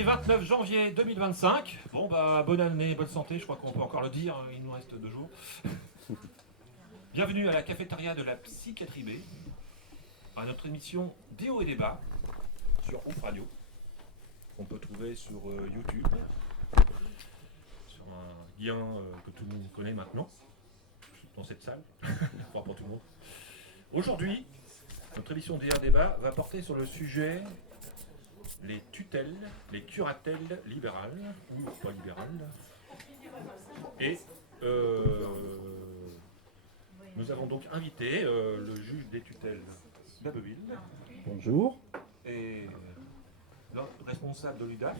Mercredi 29 janvier 2025. Bon, bah, bonne année, bonne santé, je crois qu'on peut encore le dire, il nous reste 2 jours. Bienvenue à la cafétéria de la Psychiatrie B, à notre émission Déo et Débat sur Ouf Radio, qu'on peut trouver sur YouTube, sur un lien que tout le monde connaît maintenant, dans cette salle, enfin pour tout le monde. Aujourd'hui, notre émission Déo et Débat va porter sur le sujet les tutelles, les curatelles libérales, ou pas libérales. Et nous avons donc invité le juge des tutelles d'Abbeville. Bonjour. Et le responsable de l'UDAF.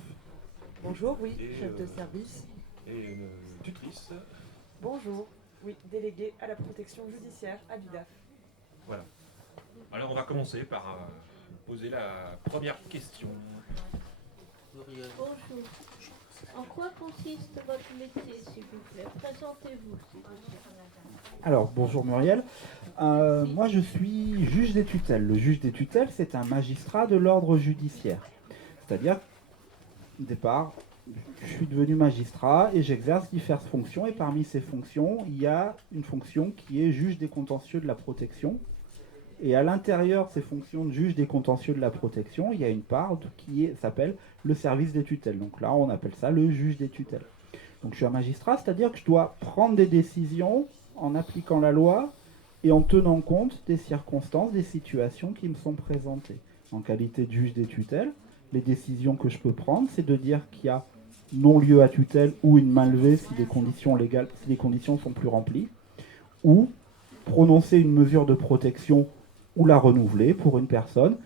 Bonjour, oui, Et, chef de service. Et une tutrice. Bonjour, oui, délégué à la protection judiciaire à l'UDAF. Voilà. Alors on va commencer par poser la première question. Bonjour. En quoi consiste votre métier, s'il vous plaît? Présentez-vous, s'il vous plaît. Alors, bonjour Muriel. Moi, je suis juge des tutelles. Le juge des tutelles, c'est un magistrat de l'ordre judiciaire. C'est-à-dire, au départ, je suis devenu magistrat et j'exerce diverses fonctions. Et parmi ces fonctions, il y a une fonction qui est juge des contentieux de la protection. Et à l'intérieur de ces fonctions de juge des contentieux de la protection, il y a une part qui s'appelle le service des tutelles. Donc là, on appelle ça le juge des tutelles. Donc je suis un magistrat, c'est-à-dire que je dois prendre des décisions en appliquant la loi et en tenant compte des circonstances, des situations qui me sont présentées. En qualité de juge des tutelles, les décisions que je peux prendre, c'est de dire qu'il y a non-lieu à tutelle ou une main levée si les conditions légales, si les conditions sont plus remplies, ou prononcer une mesure de protection ou la renouveler pour une personne,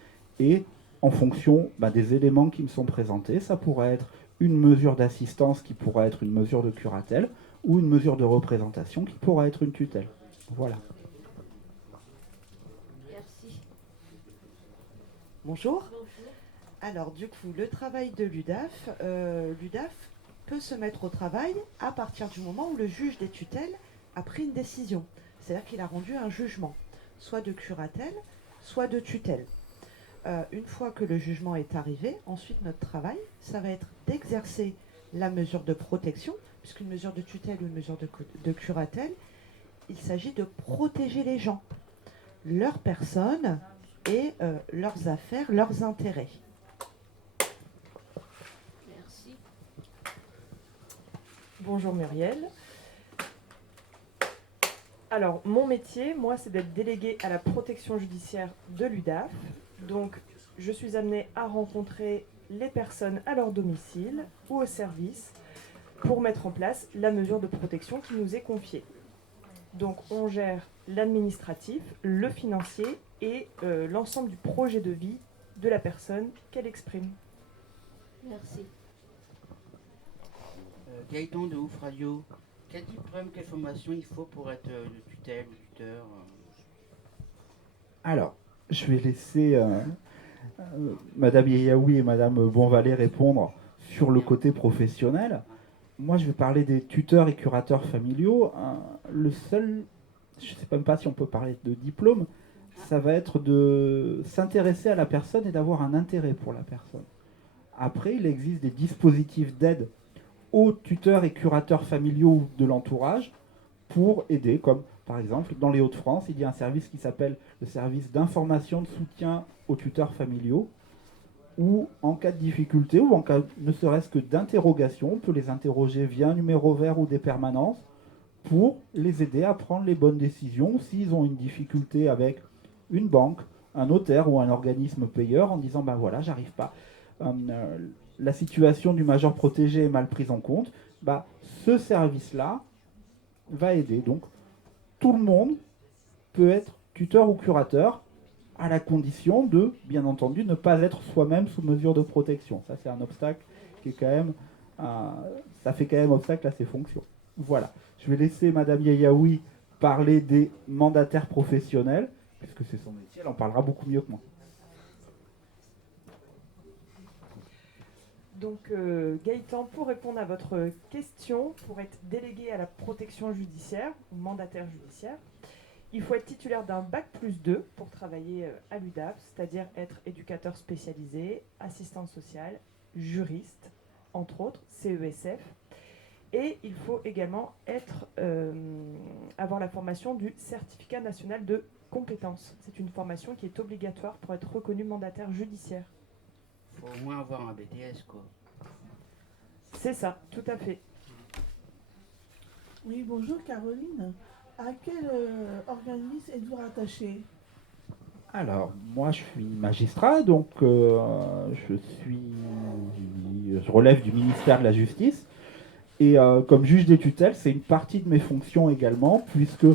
et en fonction des éléments qui me sont présentés, ça pourrait être une mesure d'assistance qui pourrait être une mesure de curatelle, ou une mesure de représentation qui pourrait être une tutelle. Voilà. Merci. Bonjour. Bonjour. Alors, du coup, le travail de l'UDAF, l'UDAF peut se mettre au travail à partir du moment où le juge des tutelles a pris une décision. C'est-à-dire qu'il a rendu un jugement, soit de curatelle, soit de tutelle. Une fois que le jugement est arrivé, ensuite notre travail, ça va être d'exercer la mesure de protection, puisqu'une mesure de tutelle ou une mesure de curatelle, il s'agit de protéger les gens, leurs personnes et leurs affaires, leurs intérêts. Merci. Bonjour Muriel. Alors, mon métier, moi, c'est d'être déléguée à la protection judiciaire de l'UDAF. Donc, je suis amenée à rencontrer les personnes à leur domicile ou au service pour mettre en place la mesure de protection qui nous est confiée. Donc, on gère l'administratif, le financier et l'ensemble du projet de vie de la personne qu'elle exprime. Merci. Gaëtan de Ouf Radio. Quel diplôme, quelle formation il faut pour être de tutelle ou tuteur Alors, je vais laisser Madame Yeyaoui et Madame Bonvalet répondre sur le côté professionnel. Moi, je vais parler des tuteurs et curateurs familiaux. Le seul, je ne sais même pas si on peut parler de diplôme, ça va être de s'intéresser à la personne et d'avoir un intérêt pour la personne. Après, il existe des dispositifs d'aide aux tuteurs et curateurs familiaux de l'entourage pour aider, comme par exemple dans les Hauts-de-France, il y a un service qui s'appelle le service d'information de soutien aux tuteurs familiaux, où en cas de difficulté ou en cas ne serait-ce que d'interrogation, on peut les interroger via un numéro vert ou des permanences pour les aider à prendre les bonnes décisions s'ils ont une difficulté avec une banque, un notaire ou un organisme payeur en disant ben voilà, j'arrive pas. La situation du majeur protégé est mal prise en compte, ce service-là va aider. Donc, tout le monde peut être tuteur ou curateur, à la condition de, bien entendu, ne pas être soi-même sous mesure de protection. Ça, c'est un obstacle qui est quand même... ça fait quand même obstacle à ses fonctions. Voilà. Je vais laisser Madame Yeyaoui parler des mandataires professionnels, puisque c'est son métier, elle en parlera beaucoup mieux que moi. Donc Gaëtan, pour répondre à votre question, pour être délégué à la protection judiciaire ou mandataire judiciaire, il faut être titulaire d'un bac+2 pour travailler à l'UDAF, c'est-à-dire être éducateur spécialisé, assistante sociale juriste, entre autres, CESF. Et il faut également avoir la formation du certificat national de compétences. C'est une formation qui est obligatoire pour être reconnu mandataire judiciaire. Il faut au moins avoir un BTS, quoi. C'est ça, tout à fait. Oui, bonjour Caroline. À quel organisme êtes-vous rattaché? Alors, moi, je suis magistrat, donc je relève du ministère de la Justice. Et comme juge des tutelles, c'est une partie de mes fonctions également, puisque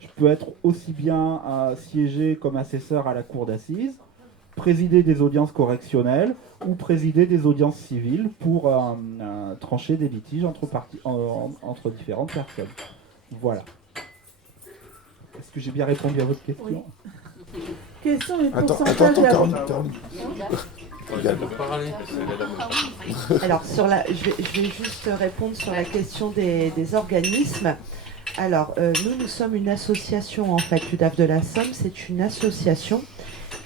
je peux être aussi bien siéger comme assesseur à la cour d'assises, présider des audiences correctionnelles ou présider des audiences civiles pour trancher des litiges entre différentes personnes. Voilà. Est-ce que j'ai bien répondu à votre question? Oui. Quels sont les Attends, pourcentages Caroline. Alors, je vais juste répondre sur la question des organismes. Alors, nous sommes une association, en fait, l'UDAF de la Somme, c'est une association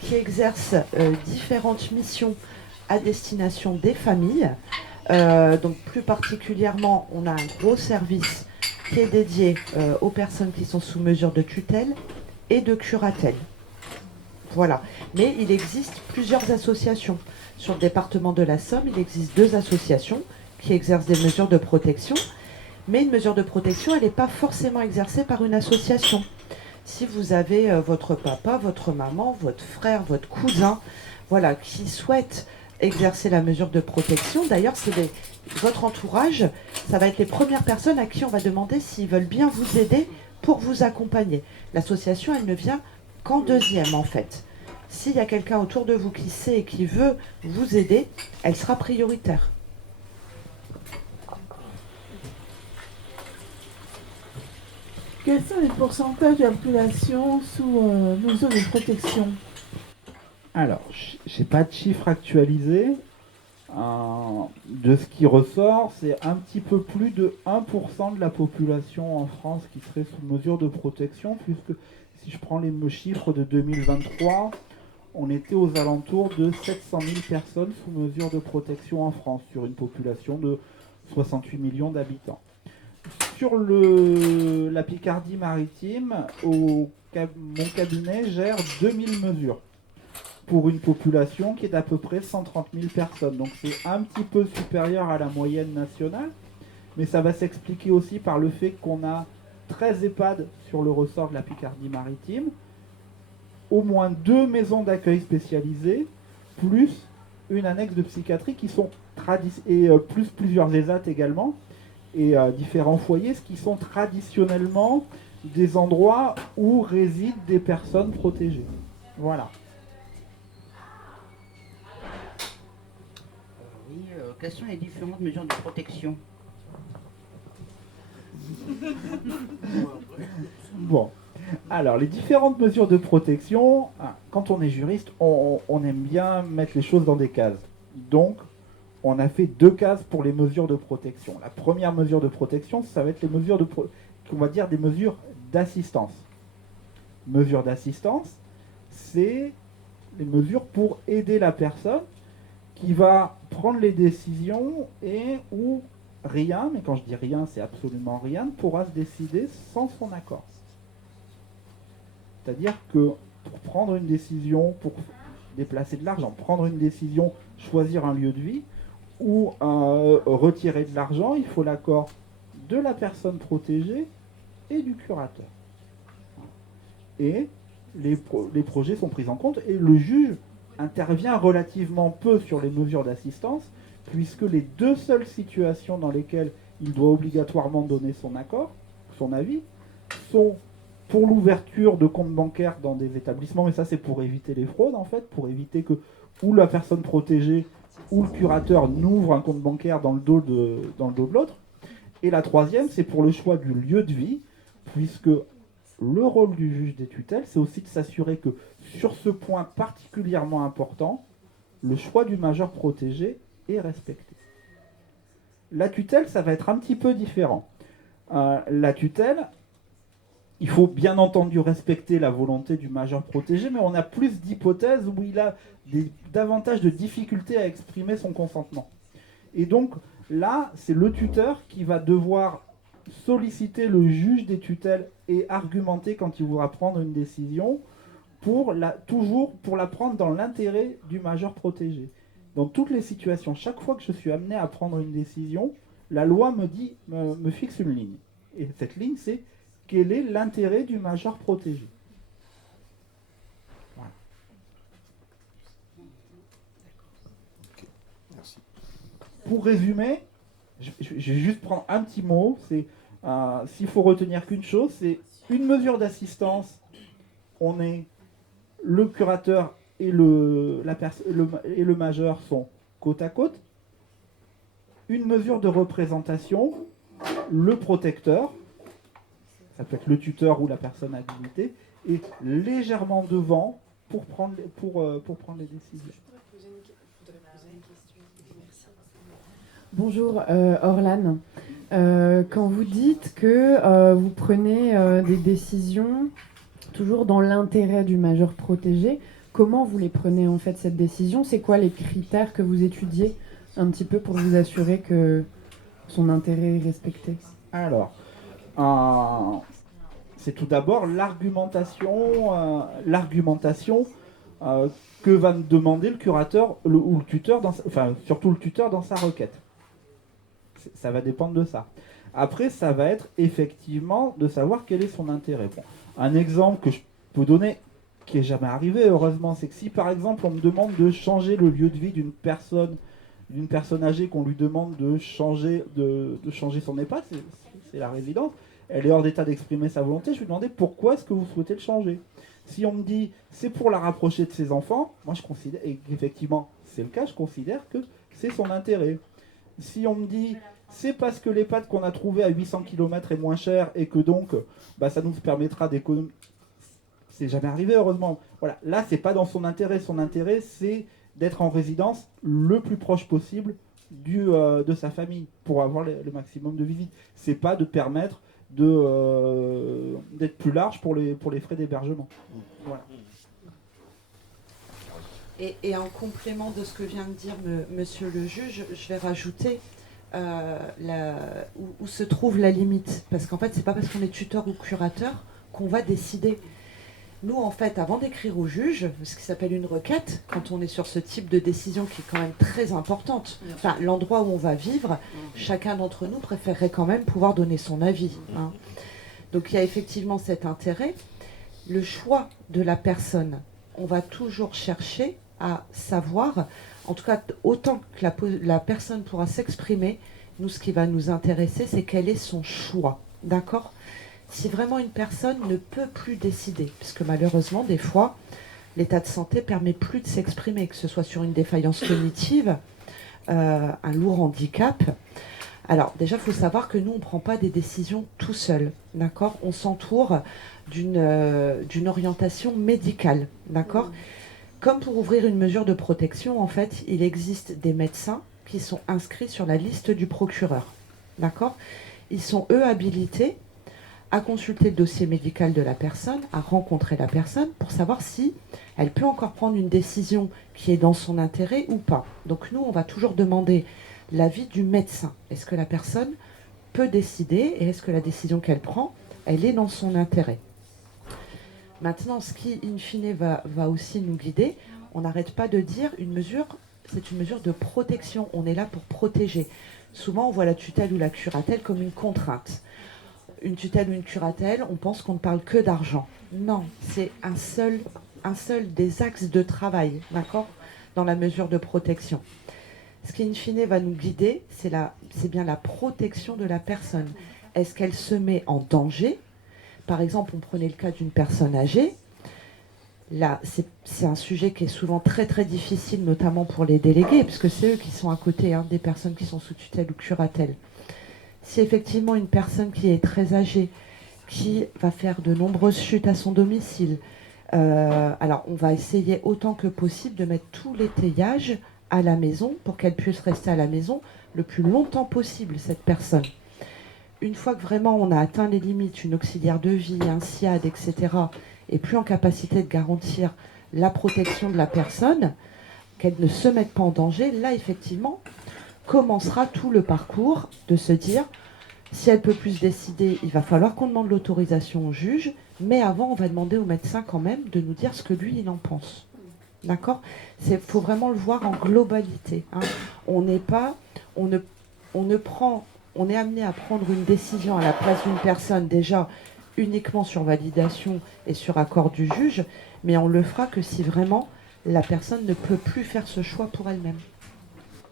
qui exerce différentes missions à destination des familles. Donc, plus particulièrement, on a un gros service qui est dédié aux personnes qui sont sous mesure de tutelle et de curatelle. Voilà. Mais il existe plusieurs associations. Sur le département de la Somme, il existe 2 associations qui exercent des mesures de protection. Mais une mesure de protection, elle n'est pas forcément exercée par une association. Si vous avez votre papa, votre maman, votre frère, votre cousin, voilà, qui souhaitent exercer la mesure de protection, d'ailleurs, votre entourage, ça va être les premières personnes à qui on va demander s'ils veulent bien vous aider pour vous accompagner. L'association, elle ne vient qu'en deuxième, en fait. S'il y a quelqu'un autour de vous qui sait et qui veut vous aider, elle sera prioritaire. Quels sont les pourcentages de la population sous mesure de protection? Alors, je n'ai pas de chiffre actualisé. De ce qui ressort, c'est un petit peu plus de 1% de la population en France qui serait sous mesure de protection, puisque si je prends les chiffres de 2023, on était aux alentours de 700 000 personnes sous mesure de protection en France, sur une population de 68 millions d'habitants. Sur la Picardie maritime, mon cabinet gère 2000 mesures pour une population qui est d'à peu près 130 000 personnes. Donc c'est un petit peu supérieur à la moyenne nationale, mais ça va s'expliquer aussi par le fait qu'on a 13 EHPAD sur le ressort de la Picardie maritime, au moins 2 maisons d'accueil spécialisées, plus une annexe de psychiatrie qui sont plus plusieurs ESAT également, et différents foyers, ce qui sont traditionnellement des endroits où résident des personnes protégées. Voilà. Oui, quelles sont les différentes mesures de protection? Bon. Alors, les différentes mesures de protection, quand on est juriste, on aime bien mettre les choses dans des cases. Donc, on a fait 2 cases pour les mesures de protection. La première mesure de protection, ça va être les mesures on va dire des mesures d'assistance. Mesures d'assistance, c'est les mesures pour aider la personne qui va prendre les décisions et où rien, mais quand je dis rien, c'est absolument rien, ne pourra se décider sans son accord. C'est-à-dire que pour prendre une décision, pour déplacer de l'argent, prendre une décision, choisir un lieu de vie ou retirer de l'argent, il faut l'accord de la personne protégée et du curateur. Et les projets sont pris en compte et le juge intervient relativement peu sur les mesures d'assistance, puisque les 2 seules situations dans lesquelles il doit obligatoirement donner son accord, son avis, sont pour l'ouverture de comptes bancaires dans des établissements, mais ça c'est pour éviter les fraudes en fait, pour éviter que ou la personne protégée ou le curateur n'ouvre un compte bancaire dans le dos de l'autre. Et la troisième, c'est pour le choix du lieu de vie, puisque le rôle du juge des tutelles, c'est aussi de s'assurer que sur ce point particulièrement important, le choix du majeur protégé est respecté. La tutelle, ça va être un petit peu différent. La tutelle, il faut bien entendu respecter la volonté du majeur protégé, mais on a plus d'hypothèses où il a davantage de difficultés à exprimer son consentement. Et donc là, c'est le tuteur qui va devoir solliciter le juge des tutelles et argumenter quand il voudra prendre une décision toujours pour la prendre dans l'intérêt du majeur protégé. Dans toutes les situations, chaque fois que je suis amené à prendre une décision, la loi me fixe une ligne. Et cette ligne, c'est quel est l'intérêt du majeur protégé. Voilà. Ok, merci. Pour résumer, je vais juste prendre un petit mot. C'est s'il faut retenir qu'une chose, c'est une mesure d'assistance. On est le curateur et le majeur sont côte à côte. Une mesure de représentation, le protecteur, ça peut être le tuteur ou la personne habilitée, est légèrement devant pour prendre les décisions. Bonjour Orlane. Quand vous dites que vous prenez des décisions toujours dans l'intérêt du majeur protégé, comment vous les prenez en fait cette décision? C'est quoi les critères que vous étudiez un petit peu pour vous assurer que son intérêt est respecté? Alors, c'est tout d'abord l'argumentation que va me demander le curateur ou le tuteur, surtout le tuteur dans sa requête. Ça va dépendre de ça. Après, ça va être effectivement de savoir quel est son intérêt. Bon, un exemple que je peux donner, qui n'est jamais arrivé, heureusement, c'est que si par exemple on me demande de changer le lieu de vie d'une personne âgée, qu'on lui demande de changer son EHPAD, c'est la résidence, elle est hors d'état d'exprimer sa volonté, je lui demandais pourquoi est-ce que vous souhaitez le changer. Si on me dit c'est pour la rapprocher de ses enfants, moi je considère, et qu'effectivement c'est le cas, je considère que c'est son intérêt. Si on me dit c'est parce que l'EHPAD qu'on a trouvé à 800 km est moins cher et que donc ça nous permettra d'économiser. C'est jamais arrivé, heureusement. Voilà. Là, c'est pas dans son intérêt. Son intérêt, c'est d'être en résidence le plus proche possible de sa famille pour avoir le maximum de visites. C'est pas de permettre d'être plus large pour les frais d'hébergement. Voilà. Et en complément de ce que vient de dire monsieur le juge, je vais rajouter où se trouve la limite. Parce qu'en fait, c'est pas parce qu'on est tuteur ou curateur qu'on va décider. Nous, en fait, avant d'écrire au juge, ce qui s'appelle une requête, quand on est sur ce type de décision qui est quand même très importante, enfin, l'endroit où on va vivre, chacun d'entre nous préférerait quand même pouvoir donner son avis. Hein. Donc il y a effectivement cet intérêt. Le choix de la personne, on va toujours chercher à savoir, en tout cas, autant que la personne pourra s'exprimer, nous, ce qui va nous intéresser, c'est quel est son choix. D'accord ? Si vraiment une personne ne peut plus décider, puisque malheureusement, des fois, l'état de santé permet plus de s'exprimer, que ce soit sur une défaillance cognitive, un lourd handicap. Alors, déjà, il faut savoir que nous, on ne prend pas des décisions tout seul, d'accord ? On s'entoure d'une orientation médicale, d'accord ? Comme pour ouvrir une mesure de protection, en fait, il existe des médecins qui sont inscrits sur la liste du procureur, d'accord ? Ils sont, eux, habilités à consulter le dossier médical de la personne, à rencontrer la personne pour savoir si elle peut encore prendre une décision qui est dans son intérêt ou pas. Donc nous, on va toujours demander l'avis du médecin. Est-ce que la personne peut décider et est-ce que la décision qu'elle prend, elle est dans son intérêt? Maintenant, ce qui, in fine, va aussi nous guider, on n'arrête pas de dire une mesure, c'est une mesure de protection. On est là pour protéger. Souvent, on voit la tutelle ou la curatelle comme une contrainte. Une tutelle ou une curatelle, on pense qu'on ne parle que d'argent. Non, c'est un seul des axes de travail, d'accord, dans la mesure de protection. Ce qui, in fine, va nous guider, c'est bien la protection de la personne. Est-ce qu'elle se met en danger? Par exemple, on prenait le cas d'une personne âgée. Là, c'est un sujet qui est souvent très très difficile, notamment pour les délégués, puisque c'est eux qui sont à côté des personnes qui sont sous tutelle ou curatelle. Si effectivement une personne qui est très âgée, qui va faire de nombreuses chutes à son domicile, alors on va essayer autant que possible de mettre tout l'étayage à la maison pour qu'elle puisse rester à la maison le plus longtemps possible, cette personne. Une fois que vraiment on a atteint les limites, une auxiliaire de vie, un SIAD, etc., est plus en capacité de garantir la protection de la personne, qu'elle ne se mette pas en danger, là effectivement, commencera tout le parcours de se dire, si elle peut plus décider, il va falloir qu'on demande l'autorisation au juge, mais avant, on va demander au médecin quand même de nous dire ce que lui, il en pense. D'accord ? Il faut vraiment le voir en globalité. Hein. On est amené à prendre une décision à la place d'une personne déjà uniquement sur validation et sur accord du juge, mais on le fera que si vraiment la personne ne peut plus faire ce choix pour elle-même.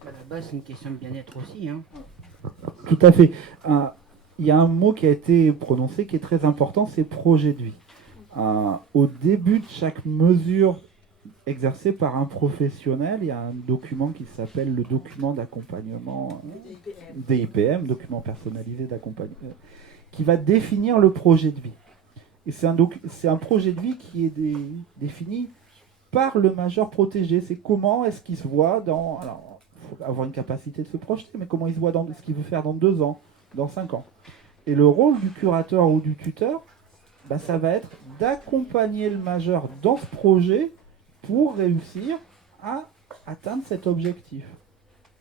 À la base, c'est une question de bien-être aussi. Hein. Tout à fait. Il y a un mot qui a été prononcé qui est très important, c'est projet de vie. Au début de chaque mesure exercée par un professionnel, il y a un document qui s'appelle le document d'accompagnement DIPM, document personnalisé d'accompagnement, qui va définir le projet de vie. Et c'est un projet de vie qui est défini par le majeur protégé. C'est comment est-ce qu'il se voit dans... Alors, il faut avoir une capacité de se projeter, mais comment il se voit dans ce qu'il veut faire dans 2 ans, dans 5 ans. Et le rôle du curateur ou du tuteur, ça va être d'accompagner le majeur dans ce projet pour réussir à atteindre cet objectif.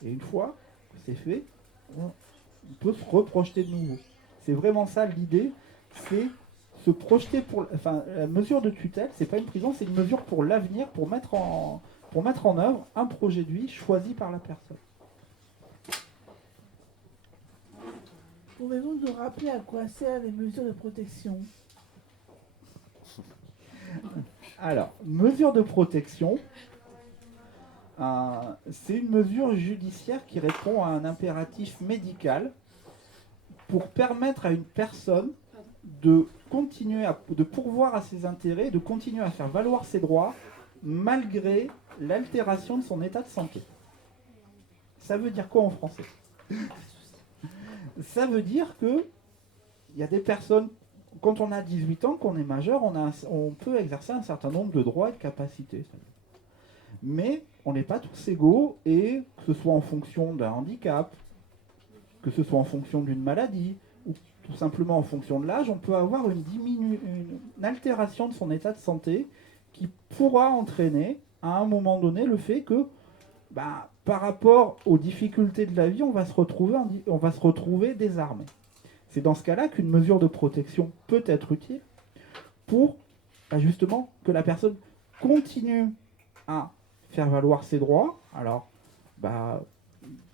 Et une fois que c'est fait, on peut se reprojeter de nouveau. C'est vraiment ça l'idée, c'est se projeter pour... Enfin, la mesure de tutelle, c'est pas une prison, c'est une mesure pour l'avenir, pour mettre en œuvre un projet de vie choisi par la personne. Pouvez-vous nous rappeler à quoi servent les mesures de protection ? Alors, mesure de protection, c'est une mesure judiciaire qui répond à un impératif médical pour permettre à une personne de pourvoir à ses intérêts, de continuer à faire valoir ses droits malgré l'altération de son état de santé. Ça veut dire quoi en français ? Ça veut dire que il y a des personnes, quand on a 18 ans, qu'on est majeur, on peut exercer un certain nombre de droits et de capacités. Mais on n'est pas tous égaux, et que ce soit en fonction d'un handicap, que ce soit en fonction d'une maladie, ou tout simplement en fonction de l'âge, on peut avoir une altération de son état de santé qui pourra entraîner à un moment donné le fait que par rapport aux difficultés de la vie, on va se retrouver désarmé. C'est dans ce cas-là qu'une mesure de protection peut être utile pour justement que la personne continue à faire valoir ses droits, alors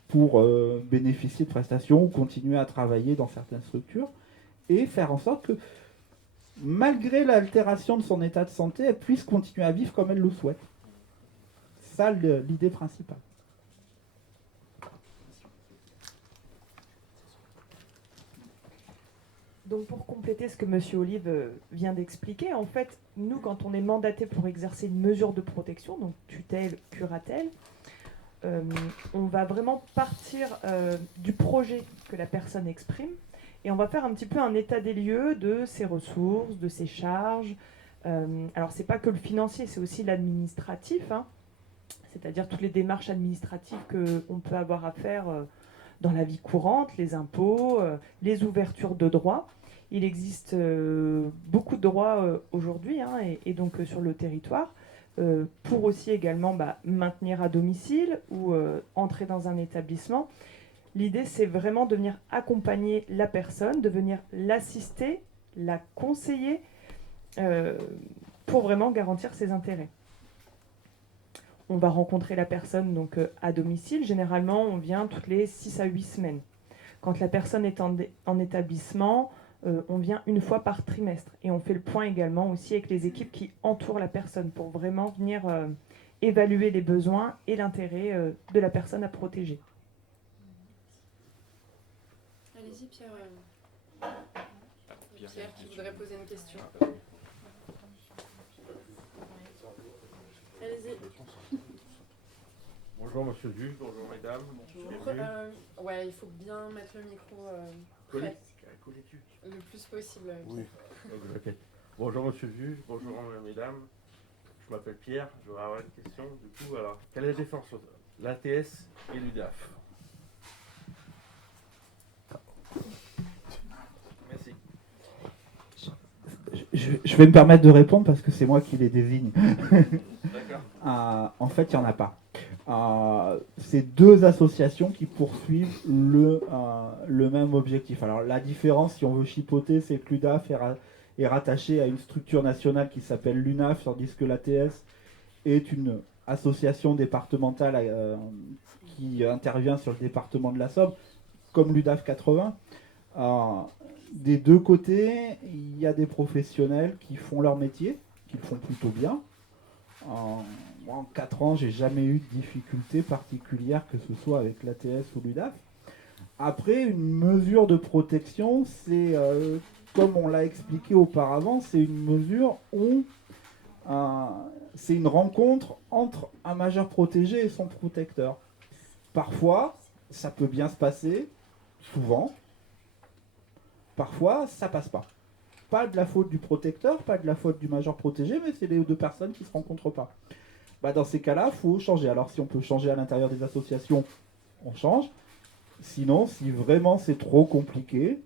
pour bénéficier de prestations ou continuer à travailler dans certaines structures, et faire en sorte que malgré l'altération de son état de santé, elle puisse continuer à vivre comme elle le souhaite. C'est ça l'idée principale. Donc pour compléter ce que M. Olive vient d'expliquer, en fait, nous, quand on est mandaté pour exercer une mesure de protection, donc tutelle, curatelle, on va vraiment partir du projet que la personne exprime, et on va faire un petit peu un état des lieux de ses ressources, de ses charges. Alors c'est pas que le financier, c'est aussi l'administratif, hein, c'est-à-dire toutes les démarches administratives qu'on peut avoir à faire dans la vie courante, les impôts, les ouvertures de droits. Il existe beaucoup de droits aujourd'hui, hein, et donc sur le territoire, pour aussi également maintenir à domicile ou entrer dans un établissement. L'idée, c'est vraiment de venir accompagner la personne, de venir l'assister, la conseiller, pour vraiment garantir ses intérêts. On va rencontrer la personne donc à domicile. Généralement, on vient toutes les 6 à 8 semaines. Quand la personne est en établissement, on vient une fois par trimestre. Et on fait le point également aussi avec les équipes qui entourent la personne pour vraiment venir évaluer les besoins et l'intérêt de la personne à protéger. Allez-y, Pierre. Pierre qui voudrait poser une question. Allez-y. Bonjour monsieur le juge, bonjour mesdames. Ouais, il faut bien mettre le micro près, le plus possible. Oui, ok. Bonjour monsieur le juge, bonjour mesdames. Je m'appelle Pierre, je voudrais avoir une question. Du coup, alors, quelle est la différence entre l'ATS et l'UDAF? Merci. Je vais me permettre de répondre parce que c'est moi qui les désigne. D'accord. En fait, il n'y en a pas. C'est deux associations qui poursuivent le même objectif. Alors la différence, si on veut chipoter, c'est que l'UDAF est rattaché à une structure nationale qui s'appelle l'UNAF, tandis que l'ATS est une association départementale qui intervient sur le département de la Somme, comme l'UDAF 80. Des deux côtés, il y a des professionnels qui font leur métier, qui le font plutôt bien. Moi, en 4 ans, j'ai jamais eu de difficulté particulière, que ce soit avec l'ATS ou l'UDAF. Après, une mesure de protection, c'est, comme on l'a expliqué auparavant, c'est une mesure où c'est une rencontre entre un majeur protégé et son protecteur. Parfois, ça peut bien se passer, souvent. Parfois, ça passe pas. Pas de la faute du protecteur, pas de la faute du majeur protégé, mais c'est les deux personnes qui ne se rencontrent pas. Dans ces cas-là, il faut changer. Alors si on peut changer à l'intérieur des associations, on change. Sinon, si vraiment c'est trop compliqué,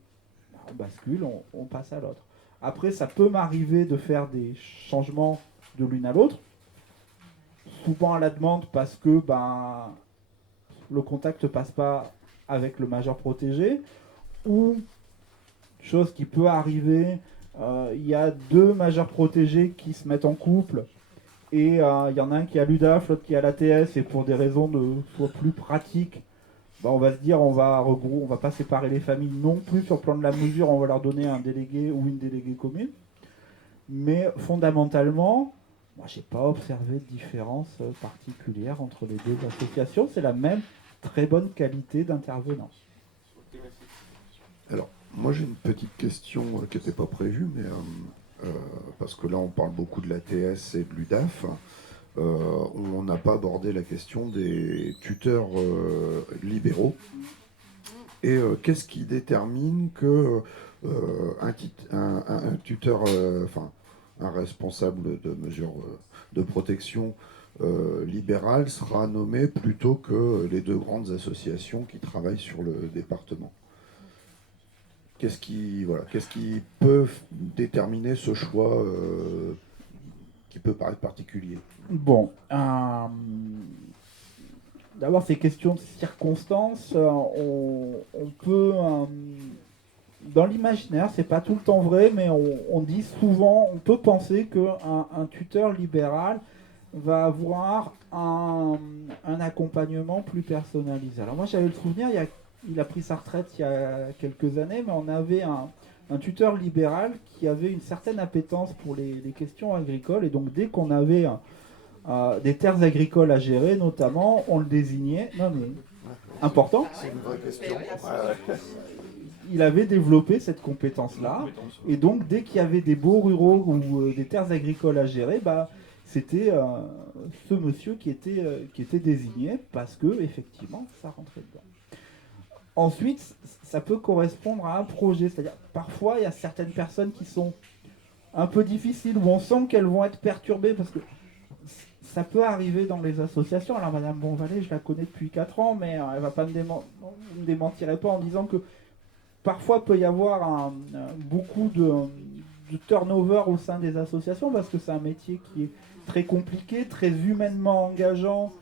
on bascule, on passe à l'autre. Après, ça peut m'arriver de faire des changements de l'une à l'autre, souvent à la demande parce que le contact ne passe pas avec le majeur protégé, ou chose qui peut arriver, il y a deux majeurs protégés qui se mettent en couple, et il y en a un qui a l'UDAF, l'autre qui a l'ATS, et pour des raisons de soit plus pratiques, on va se dire on va pas séparer les familles non plus sur le plan de la mesure, on va leur donner un délégué ou une déléguée commune. Mais fondamentalement, moi j'ai pas observé de différence particulière entre les deux associations, c'est la même très bonne qualité d'intervenants. Alors, moi j'ai une petite question qui n'était pas prévue, mais parce que là on parle beaucoup de l'ATS et de l'UDAF. On n'a pas abordé la question des tuteurs libéraux. Et qu'est-ce qui détermine que un tuteur, un responsable de mesures de protection libérale sera nommé plutôt que les deux grandes associations qui travaillent sur le département? Qu'est-ce qui peut déterminer ce choix qui peut paraître particulier? Bon, d'abord ces questions de circonstances, on peut, dans l'imaginaire, c'est pas tout le temps vrai, mais on dit souvent, on peut penser qu'un tuteur libéral va avoir un accompagnement plus personnalisé. Alors moi j'avais le souvenir, il a pris sa retraite il y a quelques années, mais on avait un tuteur libéral qui avait une certaine appétence pour les questions agricoles, et donc dès qu'on avait des terres agricoles à gérer notamment, on le désignait. Non mais important. C'est une vraie question. Il avait développé cette compétence-là, et donc dès qu'il y avait des beaux ruraux ou des terres agricoles à gérer, c'était ce monsieur qui était désigné, parce que effectivement ça rentrait dedans. Ensuite, ça peut correspondre à un projet, c'est-à-dire parfois il y a certaines personnes qui sont un peu difficiles, où on sent qu'elles vont être perturbées, parce que ça peut arriver dans les associations. Alors Madame Bonvalet, je la connais depuis 4 ans, mais elle va pas me démentirait pas en disant que parfois peut y avoir beaucoup de turnover au sein des associations, parce que c'est un métier qui est très compliqué, très humainement engageant,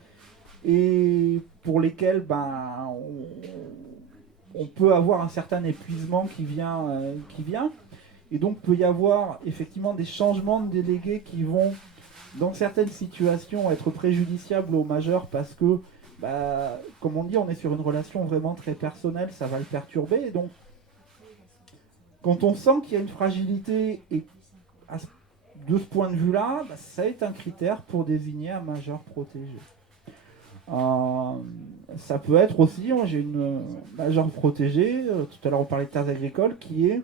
et pour lesquels on peut avoir un certain épuisement qui vient. Et donc peut y avoir effectivement des changements de délégués qui vont, dans certaines situations, être préjudiciables aux majeurs, parce que, comme on dit, on est sur une relation vraiment très personnelle, ça va le perturber. Et donc, quand on sent qu'il y a une fragilité, et de ce point de vue-là, ça est un critère pour désigner un majeur protégé. Ça peut être aussi, j'ai une majeure protégée, tout à l'heure on parlait de terres agricoles, qui est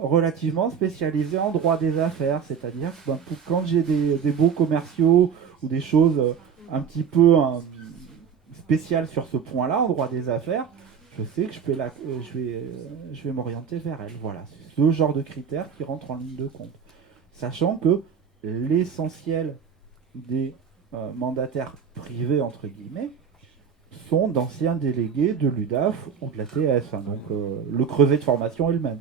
relativement spécialisée en droit des affaires, c'est-à-dire que quand j'ai des baux commerciaux ou des choses un petit peu spéciales sur ce point-là, en droit des affaires, je sais que je vais m'orienter vers elle. Voilà, c'est ce genre de critères qui rentrent en ligne de compte. Sachant que l'essentiel des mandataires privés, entre guillemets, sont d'anciens délégués de l'UDAF ou de l'ATS. Donc le creuset de formation est le même.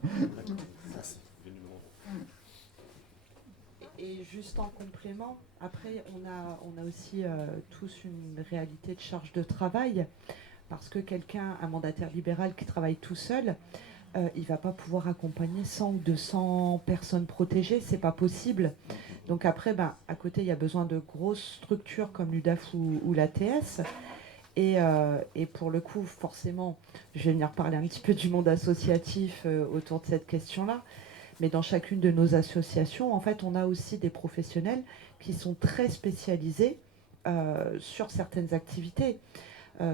Et juste en complément, après, on a aussi tous une réalité de charge de travail, parce que un mandataire libéral qui travaille tout seul, il ne va pas pouvoir accompagner 100 ou 200 personnes protégées, c'est pas possible. Donc après, à côté, il y a besoin de grosses structures comme l'UDAF ou l'ATS. Et pour le coup, forcément, je vais venir parler un petit peu du monde associatif autour de cette question-là. Mais dans chacune de nos associations, en fait, on a aussi des professionnels qui sont très spécialisés sur certaines activités.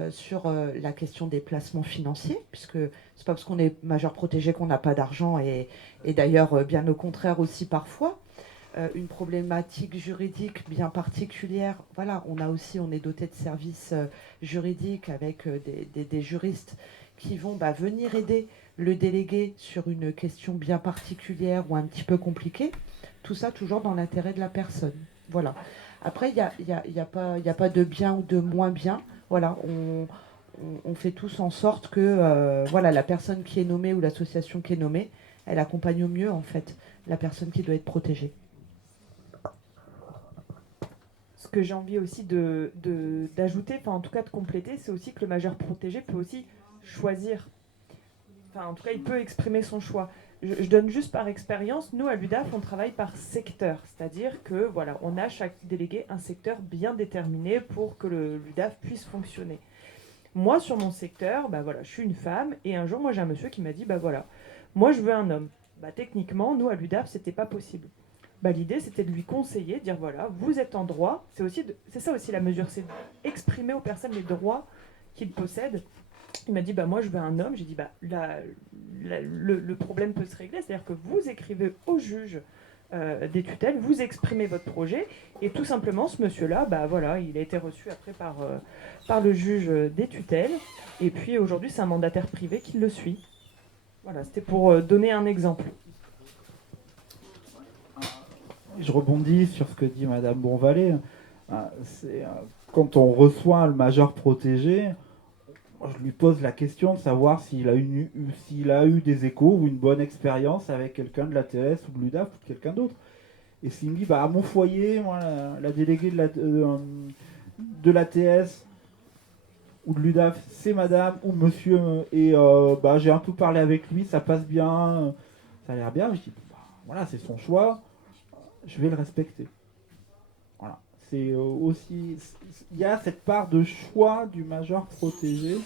Sur la question des placements financiers, puisque c'est pas parce qu'on est majeur protégé qu'on n'a pas d'argent, et d'ailleurs, bien au contraire aussi parfois. Une problématique juridique bien particulière, voilà, on est doté de services juridiques avec des juristes qui vont venir aider le délégué sur une question bien particulière ou un petit peu compliquée. Tout ça toujours dans l'intérêt de la personne. Voilà. Après, il n'y a pas de bien ou de moins bien. Voilà, on fait tous en sorte que la personne qui est nommée ou l'association qui est nommée, elle accompagne au mieux en fait la personne qui doit être protégée. Ce que j'ai envie aussi d'ajouter, enfin en tout cas de compléter, c'est aussi que le majeur protégé peut aussi choisir. Enfin en tout cas, il peut exprimer son choix. Je donne juste par expérience, nous à l'UDAF, on travaille par secteur, c'est-à-dire que voilà, on a chaque délégué un secteur bien déterminé pour que l'UDAF puisse fonctionner. Moi, sur mon secteur, je suis une femme, et un jour, moi, j'ai un monsieur qui m'a dit, moi, je veux un homme. Techniquement, nous, à l'UDAF, c'était pas possible. L'idée, c'était de lui conseiller, de dire, voilà, vous êtes en droit, c'est ça aussi la mesure, c'est d'exprimer aux personnes les droits qu'ils possèdent. Il m'a dit, moi, je veux un homme. J'ai dit, le problème peut se régler, c'est-à-dire que vous écrivez au juge des tutelles, vous exprimez votre projet, et tout simplement, ce monsieur-là, il a été reçu après par le juge des tutelles, et puis aujourd'hui, c'est un mandataire privé qui le suit. Voilà, c'était pour donner un exemple. Je rebondis sur ce que dit Madame Bonvalet. Quand on reçoit le majeur protégé, je lui pose la question de savoir s'il a eu des échos ou une bonne expérience avec quelqu'un de l'ATS ou de l'UDAF ou de quelqu'un d'autre. Et s'il me dit, à mon foyer, moi, la déléguée de l'ATS ou de l'UDAF, c'est madame ou monsieur, et j'ai un peu parlé avec lui, ça passe bien, ça a l'air bien. Je dis, voilà, c'est son choix, je vais le respecter. Voilà. C'est aussi, il y a cette part de choix du majeur protégé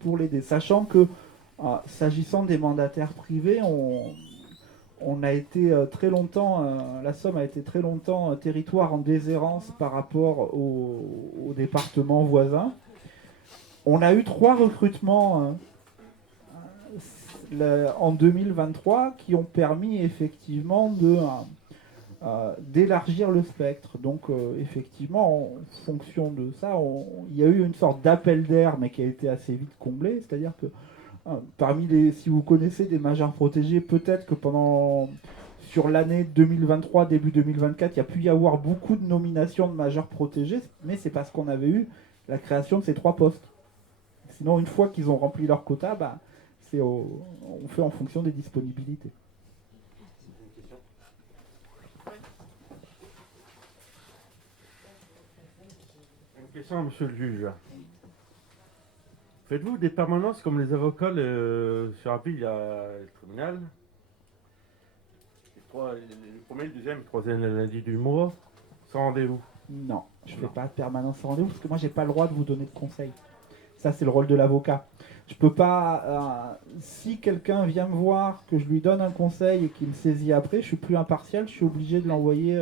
pour l'aider, sachant que s'agissant des mandataires privés, on a été très longtemps, la Somme a été très longtemps territoire en déshérence par rapport aux départements voisins. On a eu 3 recrutements en 2023 qui ont permis effectivement d'élargir le spectre. Donc effectivement, en fonction de ça, il y a eu une sorte d'appel d'air, mais qui a été assez vite comblé. C'est-à-dire que si vous connaissez des majeurs protégés, peut-être que sur l'année 2023, début 2024, il y a pu y avoir beaucoup de nominations de majeurs protégés, mais c'est parce qu'on avait eu la création de ces 3 postes. Sinon, une fois qu'ils ont rempli leur quota, on fait en fonction des disponibilités. Une question à monsieur le juge. Faites-vous des permanences comme les avocats sur appel, il y a le tribunal, le premier, le deuxième, le troisième lundi du mois, sans rendez-vous? Non, je ne fais pas de permanence sans rendez-vous parce que moi, j'ai pas le droit de vous donner de conseils. Ça, c'est le rôle de l'avocat. Je peux pas. Si quelqu'un vient me voir, que je lui donne un conseil et qu'il me saisit après, je suis plus impartial, je suis obligé de l'envoyer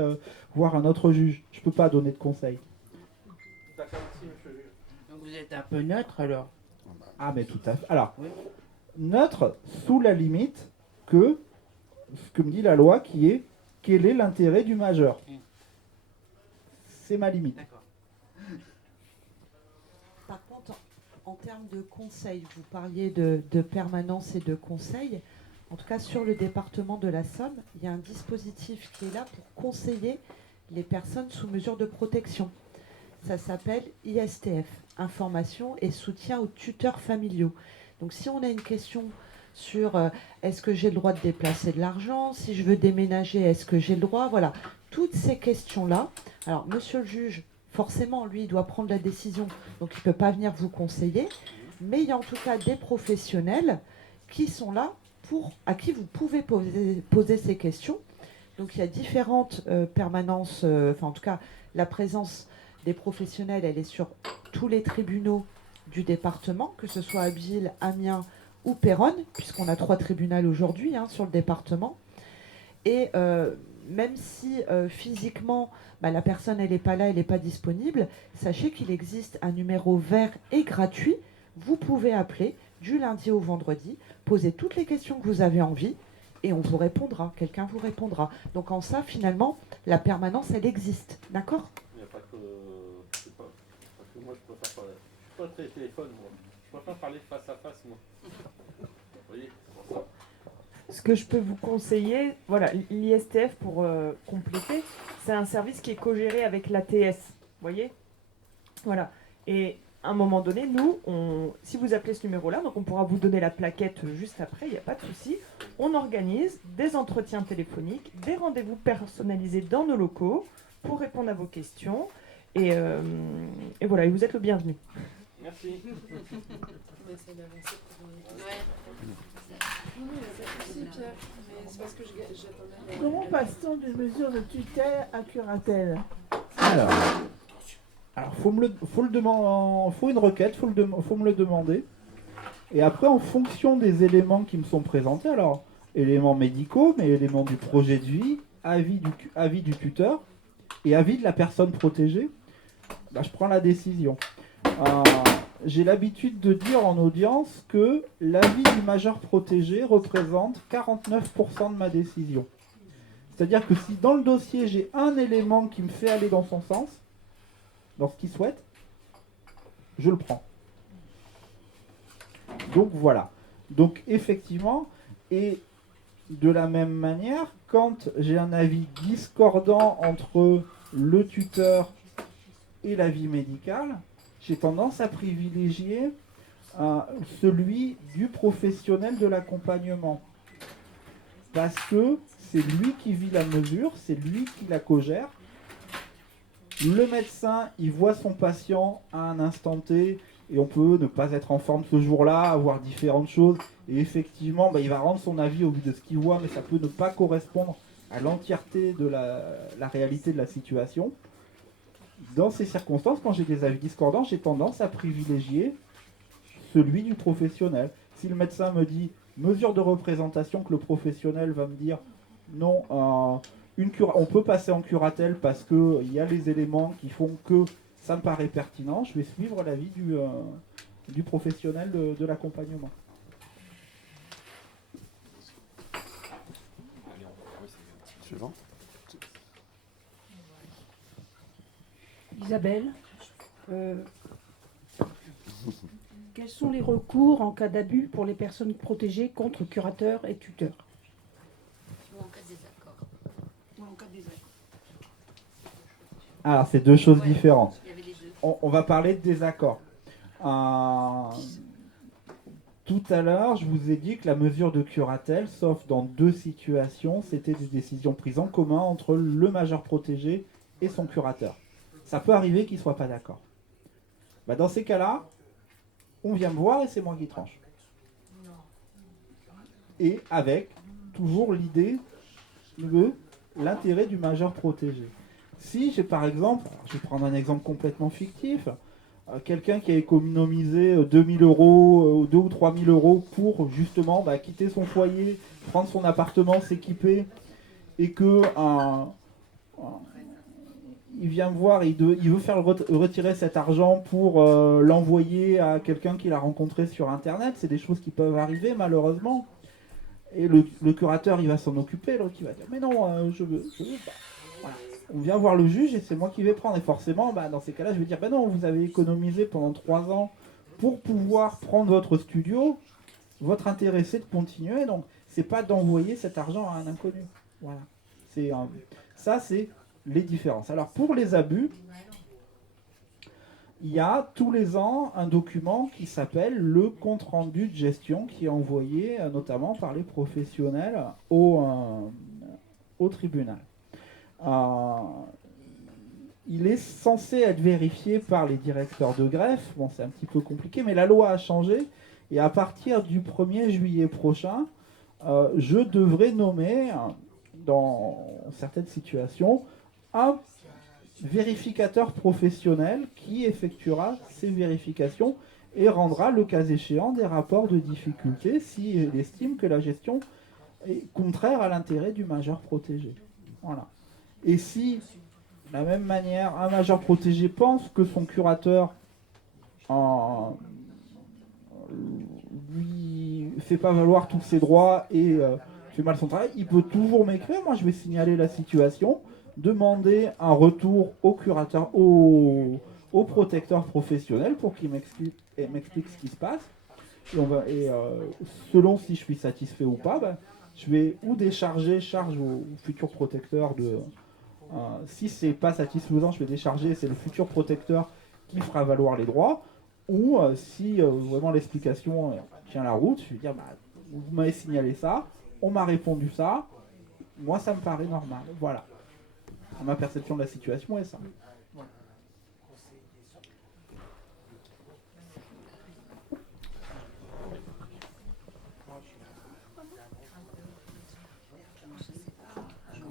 voir un autre juge. Je peux pas donner de conseils. D'accord, merci, monsieur le juge. Donc vous êtes un peu neutre alors? Ah, mais tout à fait. Alors, Oui. neutre sous la limite que ce que me dit la loi, qui est quel est l'intérêt du majeur. C'est ma limite. D'accord. Par contre, en termes de conseils, vous parliez de permanence et de conseils. En tout cas, sur le département de la Somme, il y a un dispositif qui est là pour conseiller les personnes sous mesure de protection. Ça s'appelle ISTF, Information et soutien aux tuteurs familiaux. Donc si on a une question sur est-ce que j'ai le droit de déplacer de l'argent, si je veux déménager, est-ce que j'ai le droit, voilà. Toutes ces questions-là. Alors, monsieur le juge, forcément, lui, il doit prendre la décision, donc il ne peut pas venir vous conseiller, mais il y a en tout cas des professionnels qui sont là à qui vous pouvez poser ces questions. Donc, il y a différentes permanences, enfin, en tout cas, la présence des professionnels, elle est sur tous les tribunaux du département, que ce soit Abbeville, Amiens ou Péronne, puisqu'on a 3 tribunaux aujourd'hui sur le département. Et même si physiquement, la personne elle n'est pas là, elle n'est pas disponible, sachez qu'il existe un numéro vert et gratuit. Vous pouvez appeler du lundi au vendredi, poser toutes les questions que vous avez envie, et on vous répondra, quelqu'un vous répondra. Donc en ça, finalement, la permanence, elle existe, d'accord ? Il n'y a pas que... c'est pas... Parce que moi, je préfère parler... Je suis pas très téléphone, moi. Je préfère parler face à face, moi. Vous voyez, c'est pour ça. Ce que je peux vous conseiller, voilà, l'ISTF, pour compléter, c'est un service qui est co-géré avec l'ATS, vous voyez ? Voilà. Et à un moment donné, nous, si vous appelez ce numéro-là, donc on pourra vous donner la plaquette juste après, il n'y a pas de souci. On organise des entretiens téléphoniques, des rendez-vous personnalisés dans nos locaux pour répondre à vos questions. Et voilà, et vous êtes le bienvenu. Merci. Comment passe-t-on d'une mesure de tutelle à curatelle? Alors faut une requête, faut me le demander. Et après, en fonction des éléments qui me sont présentés, alors éléments médicaux, mais éléments du projet de vie, avis du tuteur et avis de la personne protégée, je prends la décision. J'ai l'habitude de dire en audience que l'avis du majeur protégé représente 49% de ma décision. C'est-à-dire que si dans le dossier j'ai un élément qui me fait aller dans son sens, dans ce qu'il souhaite, je le prends. Donc voilà. Donc effectivement, et de la même manière, quand j'ai un avis discordant entre le tuteur et l'avis médical, j'ai tendance à privilégier celui du professionnel de l'accompagnement. Parce que c'est lui qui vit la mesure, c'est lui qui la cogère. Le médecin, il voit son patient à un instant T, et on peut ne pas être en forme ce jour-là, avoir différentes choses, et effectivement, il va rendre son avis au vu de ce qu'il voit, mais ça peut ne pas correspondre à l'entièreté de la réalité de la situation. Dans ces circonstances, quand j'ai des avis discordants, j'ai tendance à privilégier celui du professionnel. Si le médecin me dit mesure de représentation, que le professionnel va me dire non, on peut passer en curatelle parce qu'il y a les éléments qui font que ça me paraît pertinent, je vais suivre l'avis du professionnel de l'accompagnement. Suivant. Isabelle, quels sont les recours en cas d'abus pour les personnes protégées contre curateurs et tuteurs? Ou en cas de désaccord. Ou en cas de désaccord. Alors, c'est deux choses différentes. Il y avait les deux. On va parler de désaccord. Tout à l'heure, je vous ai dit que la mesure de curatelle, sauf dans 2 situations, c'était des décisions prises en commun entre le majeur protégé et son curateur. Ça peut arriver qu'ils ne soient pas d'accord. Dans ces cas-là, on vient me voir et c'est moi qui tranche. Et avec toujours l'idée de l'intérêt du majeur protégé. Si j'ai par exemple, je vais prendre un exemple complètement fictif, quelqu'un qui a économisé 2 000 euros, 2 ou 3 000 euros pour justement quitter son foyer, prendre son appartement, s'équiper, et que il vient me voir, il veut faire retirer cet argent pour l'envoyer à quelqu'un qu'il a rencontré sur Internet. C'est des choses qui peuvent arriver malheureusement. Et le curateur, il va s'en occuper, l'autre il va dire mais non, je veux pas. Voilà. On vient voir le juge et c'est moi qui vais prendre. Et forcément, dans ces cas-là, je vais dire non, vous avez économisé pendant 3 ans pour pouvoir prendre votre studio. Votre intérêt, c'est de continuer. Donc, c'est pas d'envoyer cet argent à un inconnu. Voilà. Ça, c'est les différences. Alors, pour les abus, il y a tous les ans un document qui s'appelle le compte-rendu de gestion qui est envoyé notamment par les professionnels au tribunal. Il est censé être vérifié par les directeurs de greffe. Bon, c'est un petit peu compliqué, mais la loi a changé. Et à partir du 1er juillet prochain, je devrais nommer, dans certaines situations, un vérificateur professionnel qui effectuera ces vérifications et rendra, le cas échéant, des rapports de difficulté s'il estime que la gestion est contraire à l'intérêt du majeur protégé. Voilà. Et si, de la même manière, un majeur protégé pense que son curateur lui fait pas valoir tous ses droits et fait mal son travail, il peut toujours m'écrire. Moi, je vais signaler la situation, demander un retour au curateur, au protecteur professionnel pour qu'il m'explique ce qui se passe. Et selon si je suis satisfait ou pas, je vais ou décharger charge au futur protecteur de... si c'est pas satisfaisant, je vais décharger, c'est le futur protecteur qui fera valoir les droits. Ou si vraiment l'explication tient la route, je vais dire, vous m'avez signalé ça, on m'a répondu ça, moi ça me paraît normal. Voilà. Ma perception de la situation est ça.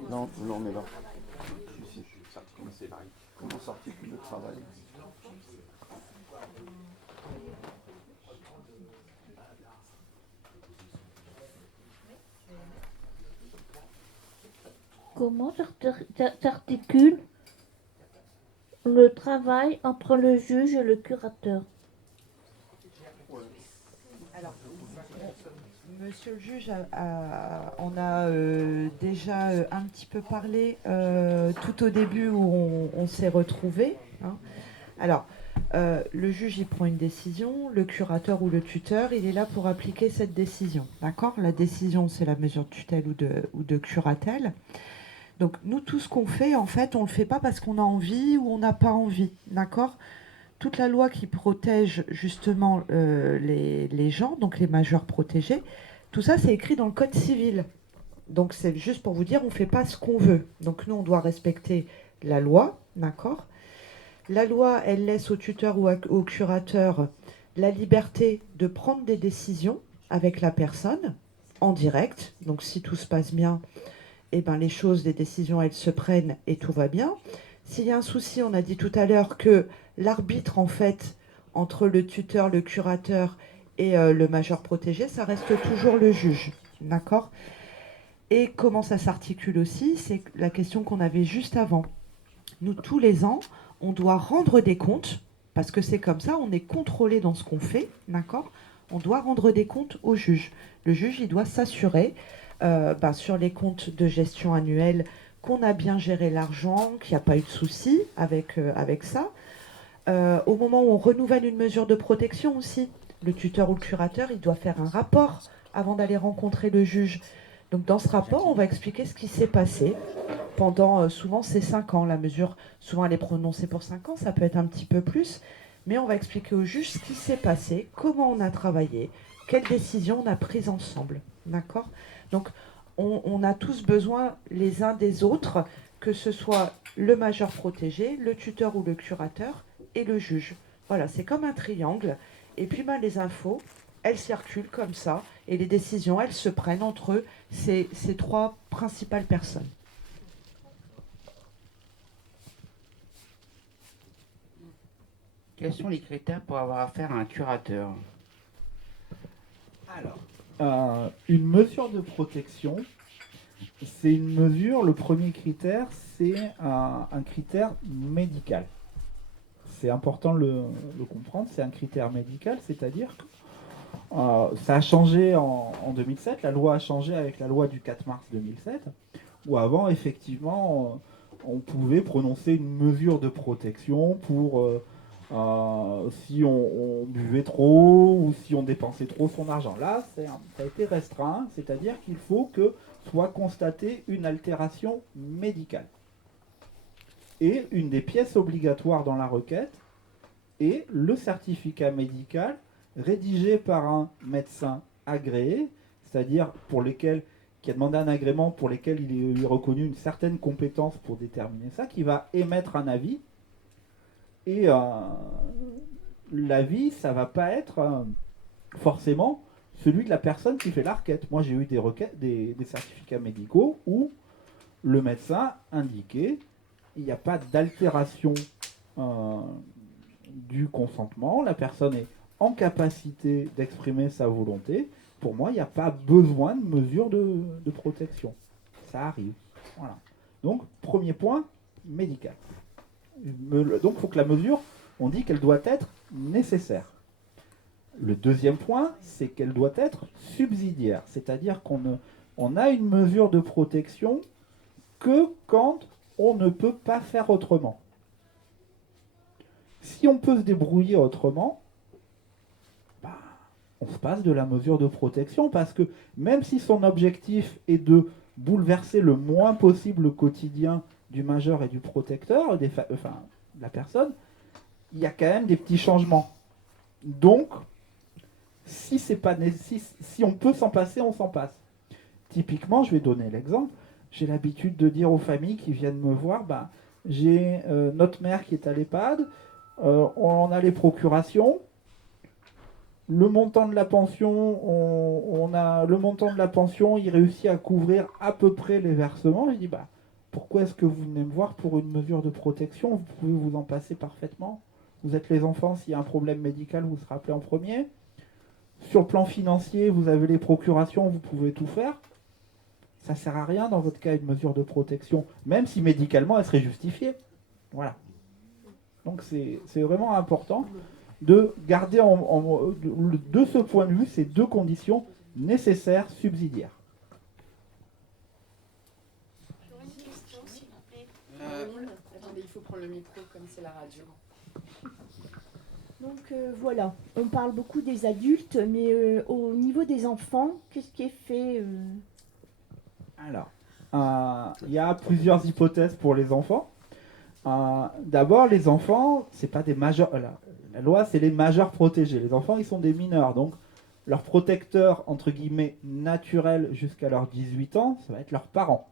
Non, on est là. Comment s'articule le travail? Comment s'articule le travail entre le juge et le curateur? Alors, monsieur le juge, on a déjà un petit peu parlé tout au début où on s'est retrouvés. Hein. Alors, le juge, il prend une décision, le curateur ou le tuteur, il est là pour appliquer cette décision. D'accord? La décision, c'est la mesure de tutelle ou de curatelle. Donc, nous, tout ce qu'on fait, en fait, on ne le fait pas parce qu'on a envie ou on n'a pas envie. D'accord? Toute la loi qui protège justement les gens, donc les majeurs protégés, tout ça, c'est écrit dans le Code civil. Donc, c'est juste pour vous dire, on ne fait pas ce qu'on veut. Donc, nous, on doit respecter la loi, d'accord? La loi, elle laisse au tuteur ou au curateur la liberté de prendre des décisions avec la personne en direct. Donc, si tout se passe bien, eh ben, les choses, les décisions, elles se prennent et tout va bien. S'il y a un souci, on a dit tout à l'heure que l'arbitre, en fait, entre le tuteur, le curateur et le majeur protégé, ça reste toujours le juge. D'accord? Et comment ça s'articule aussi? C'est la question qu'on avait juste avant. Nous, tous les ans, on doit rendre des comptes, parce que c'est comme ça, on est contrôlé dans ce qu'on fait, d'accord? On doit rendre des comptes au juge. Le juge, il doit s'assurer sur les comptes de gestion annuelle qu'on a bien géré l'argent, qu'il n'y a pas eu de souci avec ça. Au moment où on renouvelle une mesure de protection aussi, le tuteur ou le curateur, il doit faire un rapport avant d'aller rencontrer le juge. Donc dans ce rapport, on va expliquer ce qui s'est passé pendant souvent ces 5 ans. La mesure, souvent elle est prononcée pour 5 ans, ça peut être un petit peu plus, mais on va expliquer au juge ce qui s'est passé, comment on a travaillé, quelles décisions on a prises ensemble. D'accord? Donc on a tous besoin les uns des autres, que ce soit le majeur protégé, le tuteur ou le curateur et le juge. Voilà, c'est comme un triangle. Et puis les infos, elles circulent comme ça, et les décisions, elles se prennent entre ces 3 principales personnes. Quels sont les critères pour avoir affaire à un curateur? Alors, une mesure de protection, c'est une mesure, le premier critère, c'est un critère médical. C'est important de le comprendre, c'est un critère médical, c'est-à-dire que ça a changé en 2007, la loi a changé avec la loi du 4 mars 2007, où avant, effectivement, on pouvait prononcer une mesure de protection pour si on buvait trop ou si on dépensait trop son argent. Là, ça a été restreint, c'est-à-dire qu'il faut que soit constatée une altération médicale. Et une des pièces obligatoires dans la requête, et le certificat médical rédigé par un médecin agréé, c'est-à-dire qui a demandé un agrément pour lesquels il est reconnu une certaine compétence pour déterminer ça, qui va émettre un avis. Et l'avis, ça va pas être forcément celui de la personne qui fait la requête. Moi, j'ai eu des certificats médicaux où le médecin indiquait il n'y a pas d'altération du consentement, la personne est en capacité d'exprimer sa volonté. Pour moi, il n'y a pas besoin de mesures de protection. Ça arrive. Voilà. Donc, premier point, médical. Donc, il faut que la mesure, on dit qu'elle doit être nécessaire. Le deuxième point, c'est qu'elle doit être subsidiaire. C'est-à-dire qu'on a une mesure de protection que quand on ne peut pas faire autrement. Si on peut se débrouiller autrement, on se passe de la mesure de protection, parce que même si son objectif est de bouleverser le moins possible le quotidien du majeur et du protecteur, de la personne, il y a quand même des petits changements. Donc, si on peut s'en passer, on s'en passe. Typiquement, je vais donner l'exemple, j'ai l'habitude de dire aux familles qui viennent me voir, j'ai notre mère qui est à l'EHPAD, on a les procurations, le montant de la pension, il réussit à couvrir à peu près les versements. Je dis, pourquoi est-ce que vous venez me voir pour une mesure de protection? Vous pouvez vous en passer parfaitement. Vous êtes les enfants, s'il y a un problème médical, vous serez appelé en premier. Sur le plan financier, vous avez les procurations, vous pouvez tout faire. Ça ne sert à rien dans votre cas une mesure de protection, même si médicalement elle serait justifiée. Voilà. Donc c'est vraiment important de garder de ce point de vue ces deux conditions nécessaires subsidiaires. Attendez, il faut prendre le micro comme c'est la radio. Donc voilà, on parle beaucoup des adultes, mais au niveau des enfants, qu'est-ce qui est fait Alors, il y a plusieurs hypothèses pour les enfants. D'abord, les enfants, c'est pas des majeurs. La loi, c'est les majeurs protégés. Les enfants, ils sont des mineurs. Donc, leur protecteur, entre guillemets, naturel jusqu'à leurs 18 ans, ça va être leurs parents.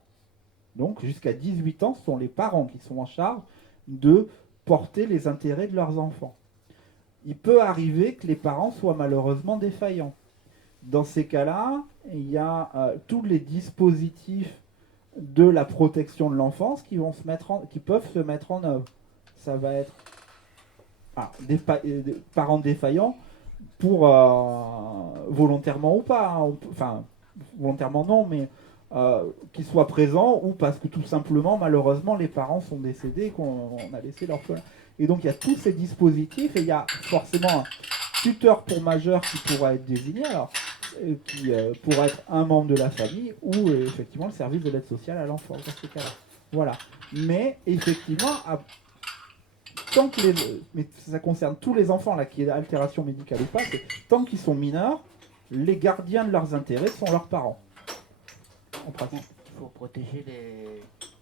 Donc, jusqu'à 18 ans, ce sont les parents qui sont en charge de porter les intérêts de leurs enfants. Il peut arriver que les parents soient malheureusement défaillants. Dans ces cas-là, il y a tous les dispositifs de la protection de l'enfance qui peuvent se mettre en œuvre. Ça va être des parents défaillants pour volontairement ou pas, volontairement non, mais qu'ils soient présents, ou parce que tout simplement, malheureusement, les parents sont décédés et qu'on a laissé l'orphelin. Et donc il y a tous ces dispositifs, et il y a forcément un tuteur pour majeur qui pourra être désigné, qui pourra être un membre de la famille, ou effectivement le service de l'aide sociale à l'enfant dans ces cas-là. Voilà. Mais effectivement, mais ça concerne tous les enfants là, qu'il y ait altération médicale ou pas, tant qu'ils sont mineurs, les gardiens de leurs intérêts sont leurs parents. En pratique. Il faut protéger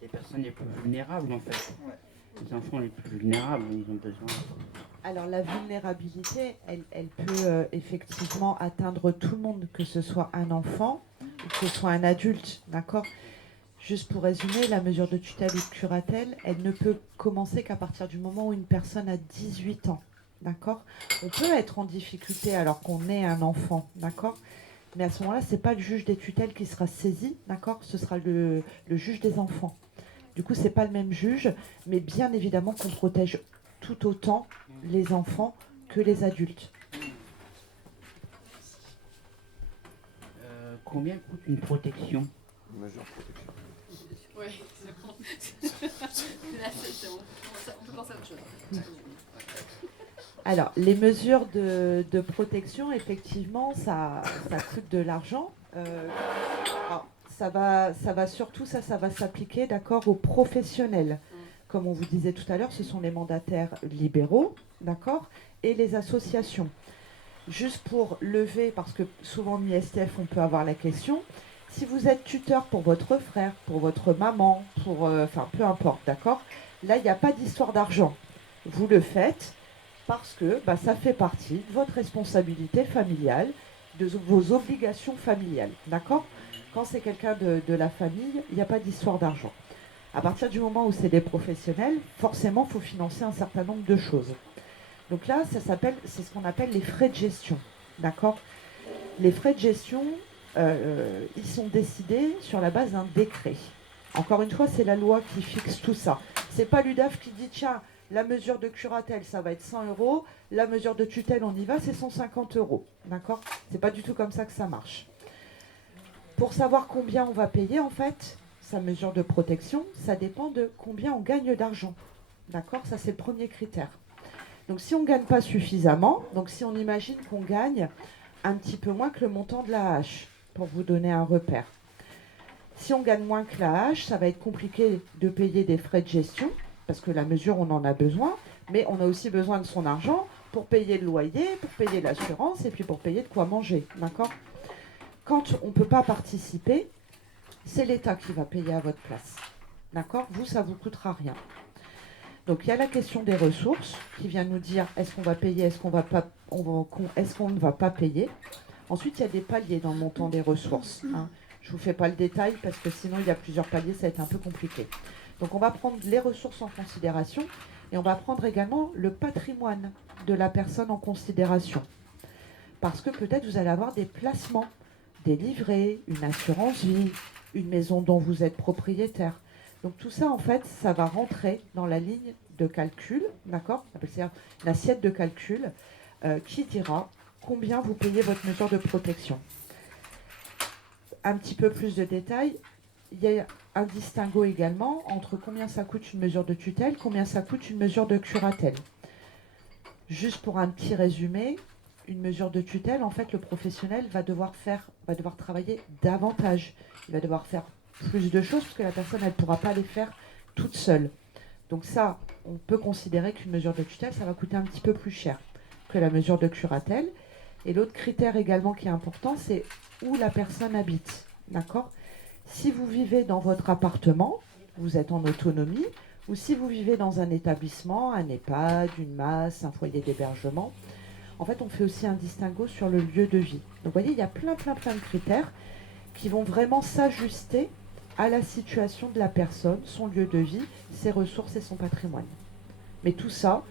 les personnes les plus vulnérables en fait. Ouais. Les enfants les plus vulnérables, ils ont besoin. Alors la vulnérabilité, elle peut effectivement atteindre tout le monde, que ce soit un enfant ou que ce soit un adulte, d'accord? Juste pour résumer, la mesure de tutelle ou de curatelle, elle ne peut commencer qu'à partir du moment où une personne a 18 ans, d'accord? On peut être en difficulté alors qu'on est un enfant, d'accord? Mais à ce moment-là, ce n'est pas le juge des tutelles qui sera saisi, d'accord? Ce sera le juge des enfants. Du coup, ce n'est pas le même juge, mais bien évidemment qu'on protège tout autant les enfants que les adultes. Combien coûte une protection? Une mesure de protection. Oui, c'est bon. Là, c'est bon. On peut penser à autre chose. Alors, les mesures de protection, effectivement, ça coûte de l'argent. Ça va surtout, ça va s'appliquer, d'accord, aux professionnels. Comme on vous disait tout à l'heure, ce sont les mandataires libéraux, d'accord, et les associations. Juste pour lever, parce que souvent en ISTF, on peut avoir la question, si vous êtes tuteur pour votre frère, pour votre maman, peu importe, d'accord, là, il n'y a pas d'histoire d'argent. Vous le faites, Parce que ça fait partie de votre responsabilité familiale, de vos obligations familiales. D'accord? Quand c'est quelqu'un de la famille, il n'y a pas d'histoire d'argent. À partir du moment où c'est des professionnels, forcément, il faut financer un certain nombre de choses. Donc là, c'est ce qu'on appelle les frais de gestion. D'accord? Les frais de gestion, ils sont décidés sur la base d'un décret. Encore une fois, c'est la loi qui fixe tout ça. C'est pas l'UDAF qui dit, tiens, la mesure de curatelle, ça va être 100 €, la mesure de tutelle, on y va, c'est 150 €. D'accord? C'est pas du tout comme ça que ça marche. Pour savoir combien on va payer, en fait, sa mesure de protection, ça dépend de combien on gagne d'argent. D'accord? Ça, c'est le premier critère. Donc, si on ne gagne pas suffisamment, donc si on imagine qu'on gagne un petit peu moins que le montant de la hache, pour vous donner un repère. Si on gagne moins que la hache, ça va être compliqué de payer des frais de gestion, parce que la mesure, on en a besoin, mais on a aussi besoin de son argent pour payer le loyer, pour payer l'assurance, et puis pour payer de quoi manger. D'accord? Quand on ne peut pas participer, c'est l'État qui va payer à votre place. D'accord? Vous, ça ne vous coûtera rien. Donc il y a la question des ressources qui vient nous dire est-ce qu'on va payer, est-ce qu'on ne va pas payer. Ensuite, il y a des paliers dans le montant des ressources. Hein. Je ne vous fais pas le détail parce que sinon il y a plusieurs paliers, ça va être un peu compliqué. Donc on va prendre les ressources en considération et on va prendre également le patrimoine de la personne en considération. Parce que peut-être vous allez avoir des placements, des livrets, une assurance vie, une maison dont vous êtes propriétaire. Donc tout ça, en fait, ça va rentrer dans la ligne de calcul, d'accord? C'est une assiette de calcul qui dira combien vous payez votre mesure de protection. Un petit peu plus de détails, il y a un distinguo également entre combien ça coûte une mesure de tutelle, combien ça coûte une mesure de curatelle. Juste pour un petit résumé, une mesure de tutelle, en fait, le professionnel va devoir travailler davantage. Il va devoir faire plus de choses parce que la personne, elle ne pourra pas les faire toute seule. Donc ça, on peut considérer qu'une mesure de tutelle, ça va coûter un petit peu plus cher que la mesure de curatelle. Et l'autre critère également qui est important, c'est où la personne habite. D'accord? Si vous vivez dans votre appartement, vous êtes en autonomie, ou si vous vivez dans un établissement, un EHPAD, une masse, un foyer d'hébergement, en fait, on fait aussi un distinguo sur le lieu de vie. Donc vous voyez, il y a plein de critères qui vont vraiment s'ajuster à la situation de la personne, son lieu de vie, ses ressources et son patrimoine. Mais tout ça,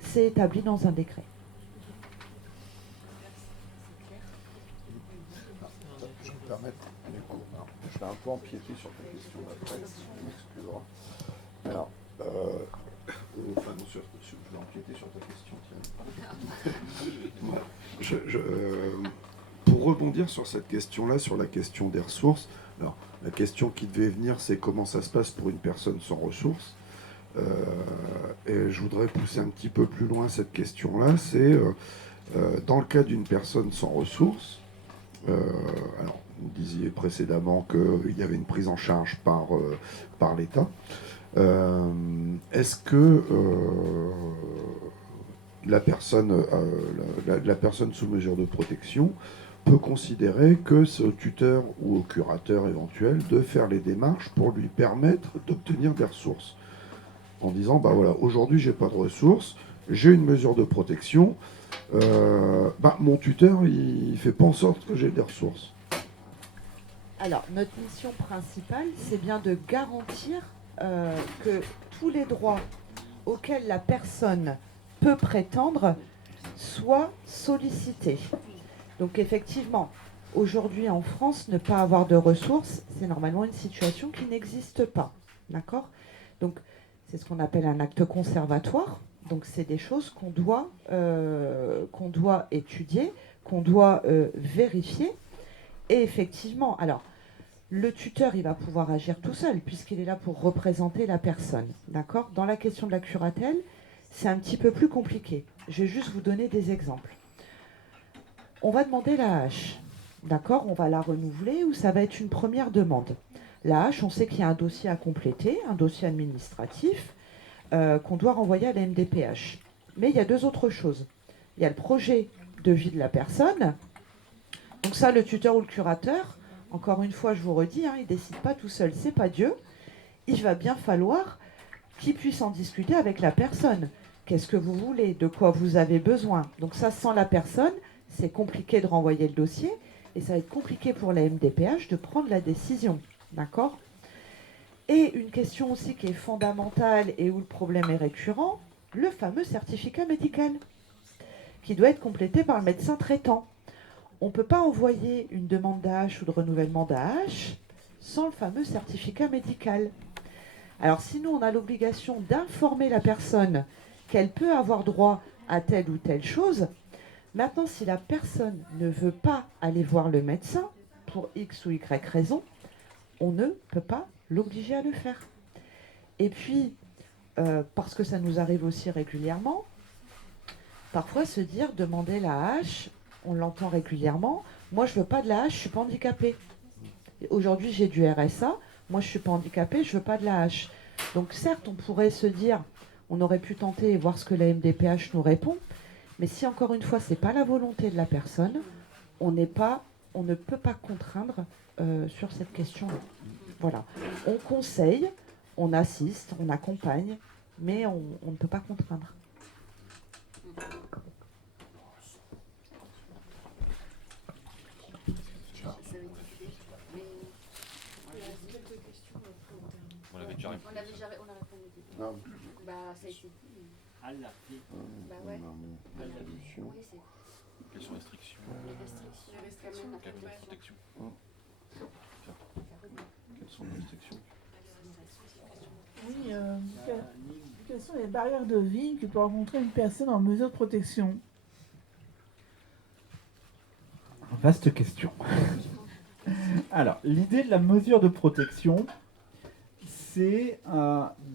c'est établi dans un décret. Je me permets, du coup, je vais un peu empiéter sur ta question d'après, si tu m'excuseras. Alors, enfin, non, je vais empiéter sur ta question, tiens. Pour rebondir sur cette question-là, sur la question des ressources, alors, la question qui devait venir, c'est comment ça se passe pour une personne sans ressources. Et je voudrais pousser un petit peu plus loin cette question-là. C'est dans le cas d'une personne sans ressources, alors vous disiez précédemment qu'il y avait une prise en charge par l'État. Est-ce que la personne sous mesure de protection peut considérer que c'est au tuteur ou au curateur éventuel de faire les démarches pour lui permettre d'obtenir des ressources. En disant, bah voilà, aujourd'hui j'ai pas de ressources, j'ai une mesure de protection, mon tuteur il fait pas en sorte que j'ai des ressources. Alors, notre mission principale, c'est bien de garantir que tous les droits auxquels la personne peut prétendre soient sollicités. Donc effectivement, aujourd'hui en France, ne pas avoir de ressources, c'est normalement une situation qui n'existe pas. D'accord? Donc c'est ce qu'on appelle un acte conservatoire. Donc c'est des choses qu'on doit étudier, qu'on doit vérifier. Et effectivement, alors, le tuteur, il va pouvoir agir tout seul, puisqu'il est là pour représenter la personne. D'accord? Dans la question de la curatelle, c'est un petit peu plus compliqué. Je vais juste vous donner des exemples. On va demander la hache. D'accord? On va la renouveler ou ça va être une première demande. La hache, on sait qu'il y a un dossier à compléter, un dossier administratif qu'on doit renvoyer à la MDPH. Mais il y a deux autres choses. Il y a le projet de vie de la personne. Donc ça, le tuteur ou le curateur, encore une fois, je vous redis, il ne décide pas tout seul, c'est pas Dieu. Il va bien falloir qu'il puisse en discuter avec la personne. qu'est-ce que vous voulez, de quoi vous avez besoin. Donc ça, sans la personne, c'est compliqué de renvoyer le dossier et ça va être compliqué pour la MDPH de prendre la décision. D'accord ? Et une question aussi qui est fondamentale et où le problème est récurrent, le fameux certificat médical qui doit être complété par le médecin traitant. On ne peut pas envoyer une demande d'AH ou de renouvellement d'AH sans le fameux certificat médical. Alors sinon, on a l'obligation d'informer la personne qu'elle peut avoir droit à telle ou telle chose. Maintenant, si la personne ne veut pas aller voir le médecin, pour X ou Y raison, on ne peut pas l'obliger à le faire. Et puis, parce que ça nous arrive aussi régulièrement, parfois se dire, demander la hache, on l'entend régulièrement, moi je veux pas de la hache, je suis pas handicapée. Aujourd'hui j'ai du RSA, moi je suis pas handicapée, je veux pas de la hache. Donc certes, on pourrait se dire, on aurait pu tenter et voir ce que la MDPH nous répond, mais si encore une fois, c'est pas la volonté de la personne, on ne peut pas contraindre sur cette question-là. Voilà. On conseille, on assiste, on accompagne, mais on ne peut pas contraindre. On l'avait déjà répondu. On a répondu. Non. Bah, ça a été. Elle l'a fait. Bah ouais. L'évolution. Oui, c'est. Quelles sont les restrictions Les restrictions. Quelles sont les protections Quelles sont les restrictions? Oui, quelles sont les barrières de vie que peut rencontrer une personne en mesure de protection? Vaste question. Alors, l'idée de la mesure de protection, c'est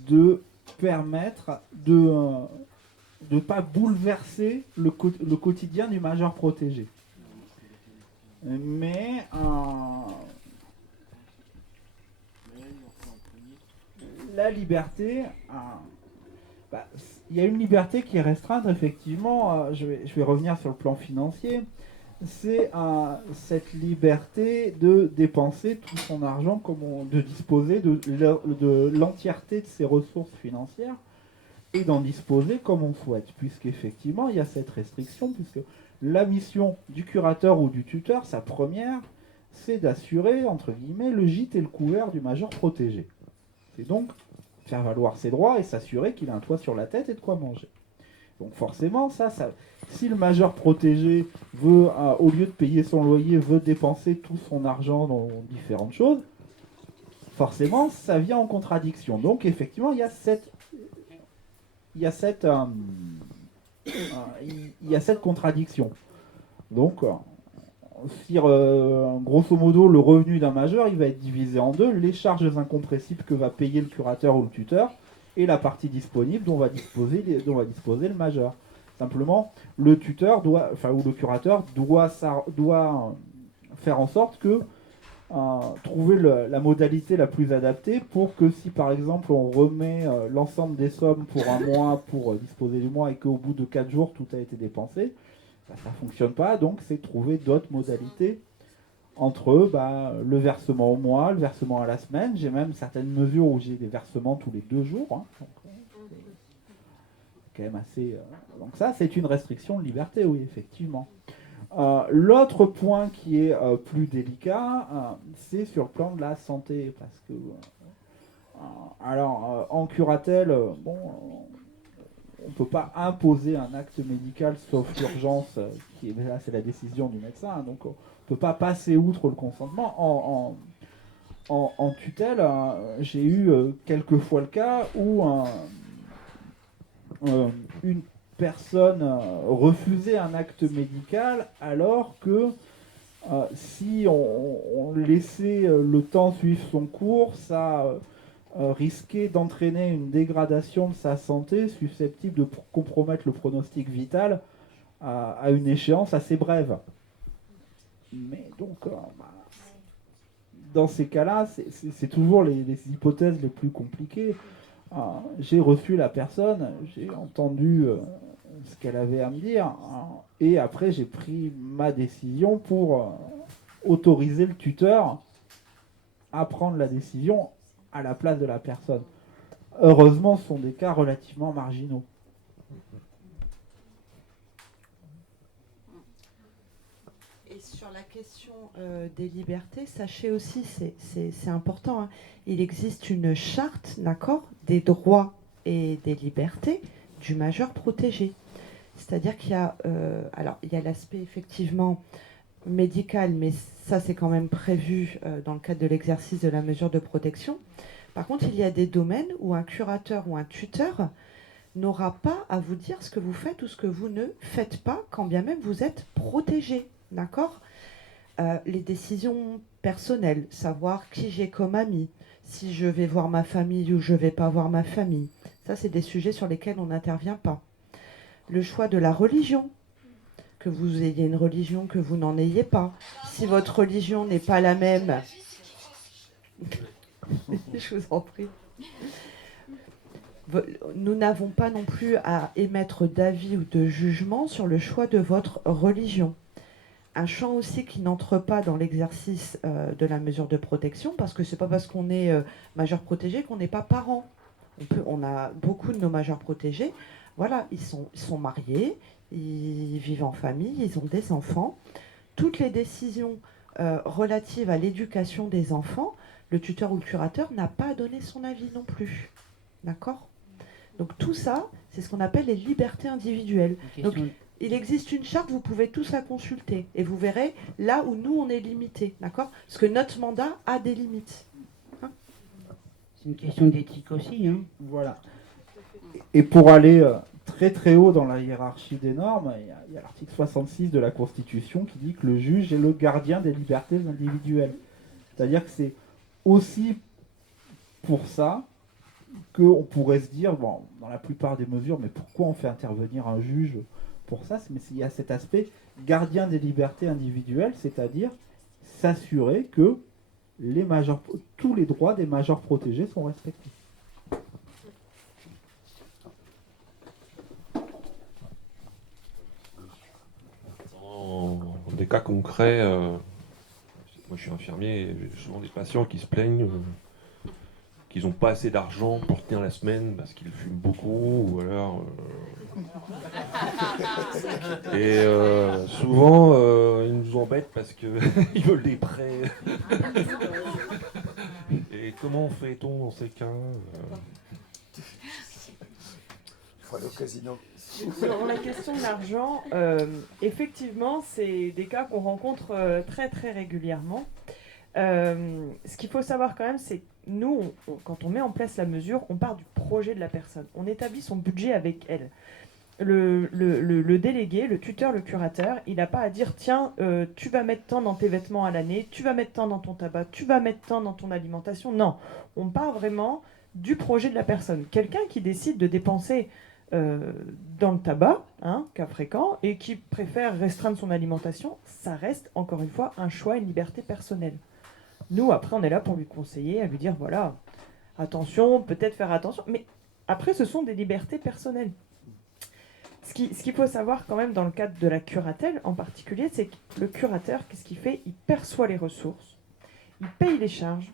de permettre de ne pas bouleverser le quotidien du majeur protégé. Mais la liberté, il y a une liberté qui est restreinte, effectivement. Je vais revenir sur le plan financier. C'est cette liberté de dépenser tout son argent, de disposer de l'entièreté de ses ressources financières et d'en disposer comme on souhaite, puisqu'effectivement il y a cette restriction, puisque la mission du curateur ou du tuteur, sa première, c'est d'assurer, entre guillemets, le gîte et le couvert du majeur protégé. C'est donc faire valoir ses droits et s'assurer qu'il a un toit sur la tête et de quoi manger. Donc forcément, si le majeur protégé veut, au lieu de payer son loyer, veut dépenser tout son argent dans différentes choses, forcément, ça vient en contradiction. Donc effectivement, il y a cette contradiction. Donc, grosso modo, le revenu d'un majeur, il va être divisé en deux, les charges incompressibles que va payer le curateur ou le tuteur, et la partie disponible dont va disposer le majeur. Simplement, le tuteur ou le curateur doit faire en sorte que trouver la modalité la plus adaptée pour que si par exemple on remet l'ensemble des sommes pour un mois pour disposer du mois et qu'au bout de 4 jours tout a été dépensé, ça ne fonctionne pas. Donc c'est trouver d'autres modalités entre le versement au mois, le versement à la semaine. J'ai même certaines mesures où j'ai des versements tous les 2 jours. Donc, quand même assez. Donc ça, c'est une restriction de liberté, oui, effectivement. L'autre point qui est plus délicat, c'est sur le plan de la santé, parce que en curatelle, on ne peut pas imposer un acte médical sauf urgence, là c'est la décision du médecin, donc on ne peut pas passer outre le consentement. En tutelle, j'ai eu quelques fois le cas où une personne refusait un acte médical alors que si on laissait le temps suivre son cours, ça risquait d'entraîner une dégradation de sa santé susceptible de compromettre le pronostic vital à une échéance assez brève. Mais donc, dans ces cas-là, c'est toujours les hypothèses les plus compliquées. J'ai reçu la personne, j'ai entendu ce qu'elle avait à me dire, et après j'ai pris ma décision pour autoriser le tuteur à prendre la décision à la place de la personne. Heureusement, ce sont des cas relativement marginaux. sur la question des libertés, sachez aussi, c'est important, hein, il existe une charte, d'accord, des droits et des libertés du majeur protégé. C'est-à-dire qu'il y a, alors il y a l'aspect effectivement médical, mais ça c'est quand même prévu dans le cadre de l'exercice de la mesure de protection. Par contre, il y a des domaines où un curateur ou un tuteur n'aura pas à vous dire ce que vous faites ou ce que vous ne faites pas, quand bien même vous êtes protégé, d'accord ? Les décisions personnelles, savoir qui j'ai comme ami, si je vais voir ma famille ou je ne vais pas voir ma famille, ça c'est des sujets sur lesquels on n'intervient pas. Le choix de la religion, que vous ayez une religion, que vous n'en ayez pas. Si votre religion n'est pas la même, je vous en prie. Nous n'avons pas non plus à émettre d'avis ou de jugement sur le choix de votre religion. Un champ aussi qui n'entre pas dans l'exercice de la mesure de protection, parce que c'est pas parce qu'on est majeur protégé qu'on n'est pas parent. On a beaucoup de nos majeurs protégés. Voilà, ils sont mariés, ils vivent en famille, ils ont des enfants. Toutes les décisions relatives à l'éducation des enfants, le tuteur ou le curateur n'a pas à donner son avis non plus. D'accord ? Donc tout ça, c'est ce qu'on appelle les libertés individuelles. Donc il existe une charte, vous pouvez tous la consulter. Et vous verrez là où nous, on est limité. D'accord ? Parce que notre mandat a des limites. Hein ? C'est une question d'éthique aussi. Hein. Voilà. Et pour aller très très haut dans la hiérarchie des normes, il y a l'article 66 de la Constitution qui dit que le juge est le gardien des libertés individuelles. C'est-à-dire que c'est aussi pour ça qu'on pourrait se dire, bon, dans la plupart des mesures, mais pourquoi on fait intervenir un juge pour ça ? Mais il y a cet aspect gardien des libertés individuelles, c'est-à-dire s'assurer que tous les droits des majeurs protégés sont respectés. Dans des cas concrets, moi je suis infirmier et j'ai souvent des patients qui se plaignent qu'ils n'ont pas assez d'argent pour tenir la semaine parce qu'ils fument beaucoup ou alors et souvent ils nous embêtent parce qu'ils veulent des prêts. Et comment fait-on dans ces cas Il faut aller au casino. Sur la question de l'argent, effectivement, c'est des cas qu'on rencontre très très régulièrement. Ce qu'il faut savoir quand même, c'est que nous, quand on met en place la mesure, on part du projet de la personne. On établit son budget avec elle. Le délégué, le tuteur, le curateur, il n'a pas à dire tiens, tu vas mettre tant dans tes vêtements à l'année, tu vas mettre tant dans ton tabac, tu vas mettre tant dans ton alimentation. Non, on part vraiment du projet de la personne. Quelqu'un qui décide de dépenser dans le tabac, cas fréquent, et qui préfère restreindre son alimentation, ça reste encore une fois un choix, une liberté personnelle. Nous, après, on est là pour lui conseiller, à lui dire voilà, attention, peut-être faire attention, mais après, ce sont des libertés personnelles. Ce qu'il faut savoir quand même dans le cadre de la curatelle en particulier, c'est que le curateur, qu'est-ce qu'il fait ? Il perçoit les ressources, il paye les charges,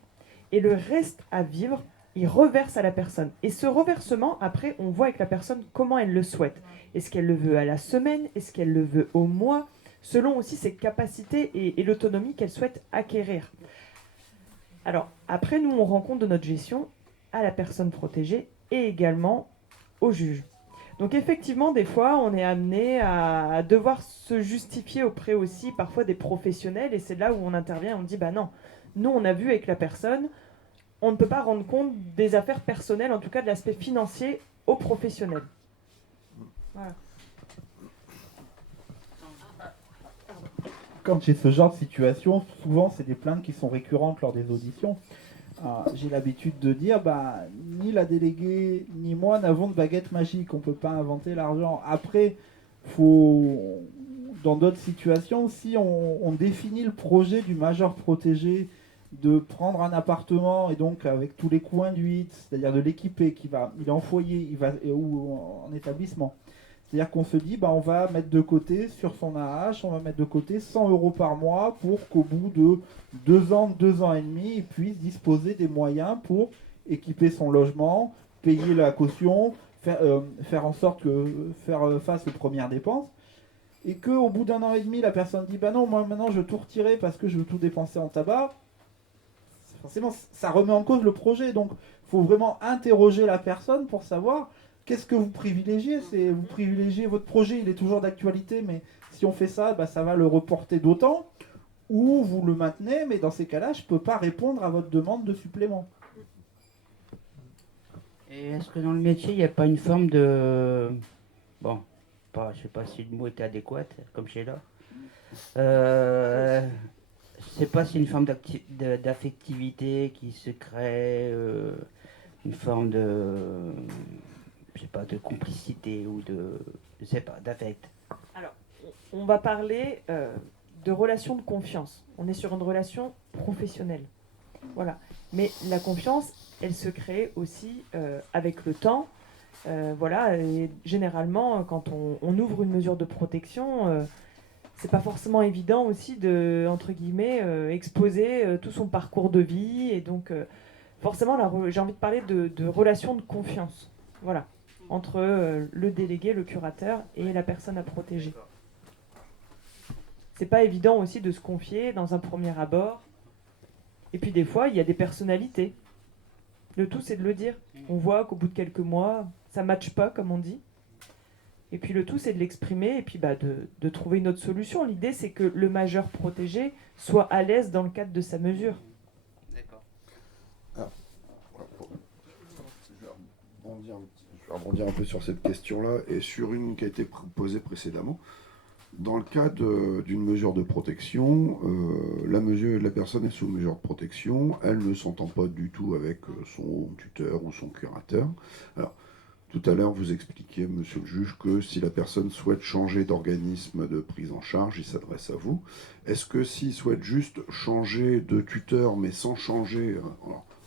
et le reste à vivre, il reverse à la personne. Et ce reversement, après, on voit avec la personne comment elle le souhaite. Est-ce qu'elle le veut à la semaine ? Est-ce qu'elle le veut au mois ? Selon aussi ses capacités et l'autonomie qu'elle souhaite acquérir. Alors, après, nous, on rend compte de notre gestion à la personne protégée et également au juge. Donc, effectivement, des fois, on est amené à devoir se justifier auprès aussi, parfois, des professionnels. Et c'est là où on intervient, on dit, bah non, nous, on a vu avec la personne, on ne peut pas rendre compte des affaires personnelles, en tout cas de l'aspect financier, aux professionnels. Voilà. Quand j'ai ce genre de situation, souvent c'est des plaintes qui sont récurrentes lors des auditions. J'ai l'habitude de dire, ni la déléguée ni moi n'avons de baguette magique, on ne peut pas inventer l'argent. Après, dans d'autres situations, si on définit le projet du majeur protégé de prendre un appartement et donc avec tous les coûts induits, c'est-à-dire de l'équiper, il est en foyer ou en établissement. C'est-à-dire qu'on se dit, on va mettre de côté sur son AH, on va mettre de côté 100 € par mois pour qu'au bout de 2 ans et demi, il puisse disposer des moyens pour équiper son logement, payer la caution, faire en sorte faire face aux premières dépenses. et qu'au bout d'un an et demi, la personne dit bah non, moi maintenant je veux tout retirer parce que je veux tout dépenser en tabac, forcément ça remet en cause le projet. Donc il faut vraiment interroger la personne pour savoir qu'est-ce que vous privilégiez. Vous privilégiez votre projet, il est toujours d'actualité, mais si on fait ça, bah, ça va le reporter d'autant, ou vous le maintenez, mais dans ces cas-là, je ne peux pas répondre à votre demande de supplément. Et est-ce que dans le métier, il n'y a pas une forme de... Bon, je ne sais pas si le mot était adéquat, comme chez là. Je ne sais pas si une forme d'affectivité qui se crée, une forme de... je sais pas, de complicité ou de... je sais pas, d'affect. Alors, on va parler de relation de confiance. On est sur une relation professionnelle. Voilà. Mais la confiance, elle se crée aussi avec le temps. Voilà. Et généralement, quand on ouvre une mesure de protection, c'est pas forcément évident aussi de, entre guillemets, exposer tout son parcours de vie. Et donc, forcément, j'ai envie de parler de relation de confiance. Voilà. Entre le délégué, le curateur et la personne à protéger. C'est pas évident aussi de se confier dans un premier abord. Et puis des fois, il y a des personnalités. Le tout, c'est de le dire. On voit qu'au bout de quelques mois, ça matche pas, comme on dit. Et puis le tout, c'est de l'exprimer et puis de trouver une autre solution. L'idée, c'est que le majeur protégé soit à l'aise dans le cadre de sa mesure. D'accord. Je vais rebondir un peu sur cette question-là et sur une qui a été posée précédemment. Dans le cas d'une mesure de protection, la personne est sous mesure de protection, elle ne s'entend pas du tout avec son tuteur ou son curateur. Alors, tout à l'heure, vous expliquiez, monsieur le juge, que si la personne souhaite changer d'organisme de prise en charge, il s'adresse à vous. Est-ce que s'il souhaite juste changer de tuteur, mais sans changer,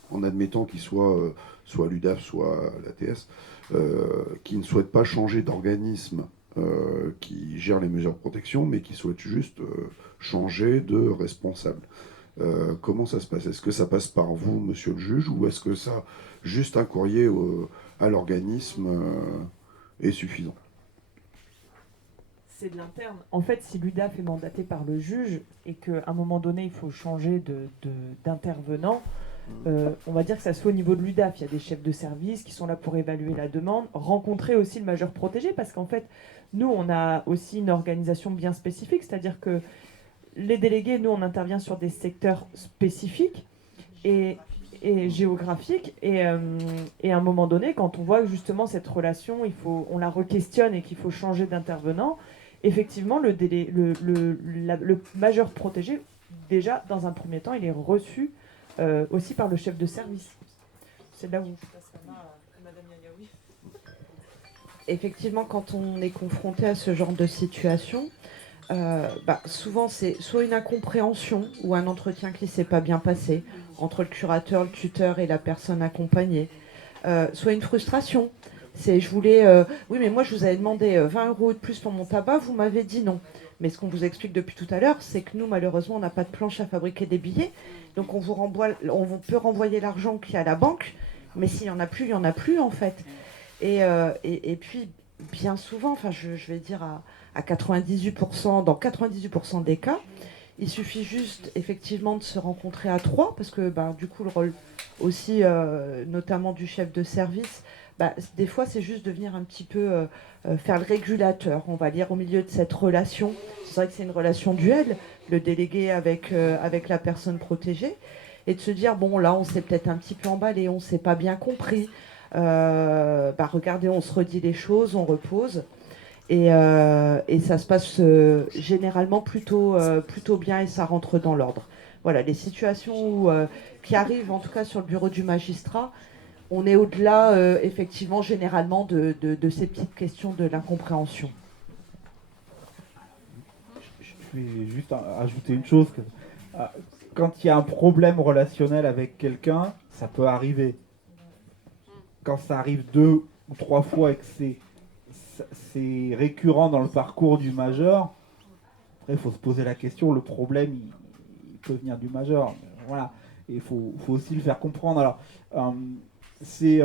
en admettant qu'il soit l'UDAF, soit l'ATS, qui ne souhaite pas changer d'organisme qui gère les mesures de protection, mais qui souhaite juste changer de responsable. Comment ça se passe? Est-ce que ça passe par vous, monsieur le juge, ou est-ce que ça, juste un courrier à l'organisme est suffisant? C'est de l'interne. En fait, si l'UDAF est mandaté par le juge et qu'à un moment donné, il faut changer d'intervenant, on va dire que ça soit au niveau de l'UDAF. Il y a des chefs de service qui sont là pour évaluer la demande, rencontrer aussi le majeur protégé, parce qu'en fait, nous, on a aussi une organisation bien spécifique, c'est-à-dire que les délégués, nous, on intervient sur des secteurs spécifiques et géographiques. Et à un moment donné, quand on voit que justement cette relation, on la re-questionne et qu'il faut changer d'intervenant, effectivement, le majeur protégé, déjà, dans un premier temps, il est reçu aussi par le chef de service. C'est là où je passe la main à Madame Yayaoui. Effectivement, quand on est confronté à ce genre de situation, souvent c'est soit une incompréhension ou un entretien qui ne s'est pas bien passé entre le curateur, le tuteur et la personne accompagnée, soit une frustration. C'est oui mais moi je vous avais demandé 20 € de plus pour mon tabac, vous m'avez dit non. Mais ce qu'on vous explique depuis tout à l'heure, c'est que nous malheureusement on n'a pas de planche à fabriquer des billets, donc on vous peut renvoyer l'argent qui est à la banque, mais s'il n'y en a plus, il n'y en a plus en fait. Et puis, bien souvent, enfin, je vais dire à 98%, dans 98% des cas, il suffit juste effectivement de se rencontrer à 3, parce que du coup, le rôle aussi, notamment du chef de service, des fois, c'est juste de venir un petit peu faire le régulateur, on va dire, au milieu de cette relation. C'est vrai que c'est une relation duelle, le délégué avec la personne protégée, et de se dire, bon, là, on s'est peut-être un petit peu emballé, on ne s'est pas bien compris. Regardez, on se redit les choses, on repose et ça se passe généralement plutôt bien et ça rentre dans l'ordre. Voilà, les situations qui arrivent en tout cas sur le bureau du magistrat, on est au-delà effectivement généralement de ces petites questions de l'incompréhension. Je vais juste ajouter une chose, quand il y a un problème relationnel avec quelqu'un, ça peut arriver. Quand ça arrive 2 ou 3 fois et que c'est récurrent dans le parcours du majeur, après il faut se poser la question, le problème il peut venir du majeur. Voilà. Et il faut aussi le faire comprendre. Alors, c'est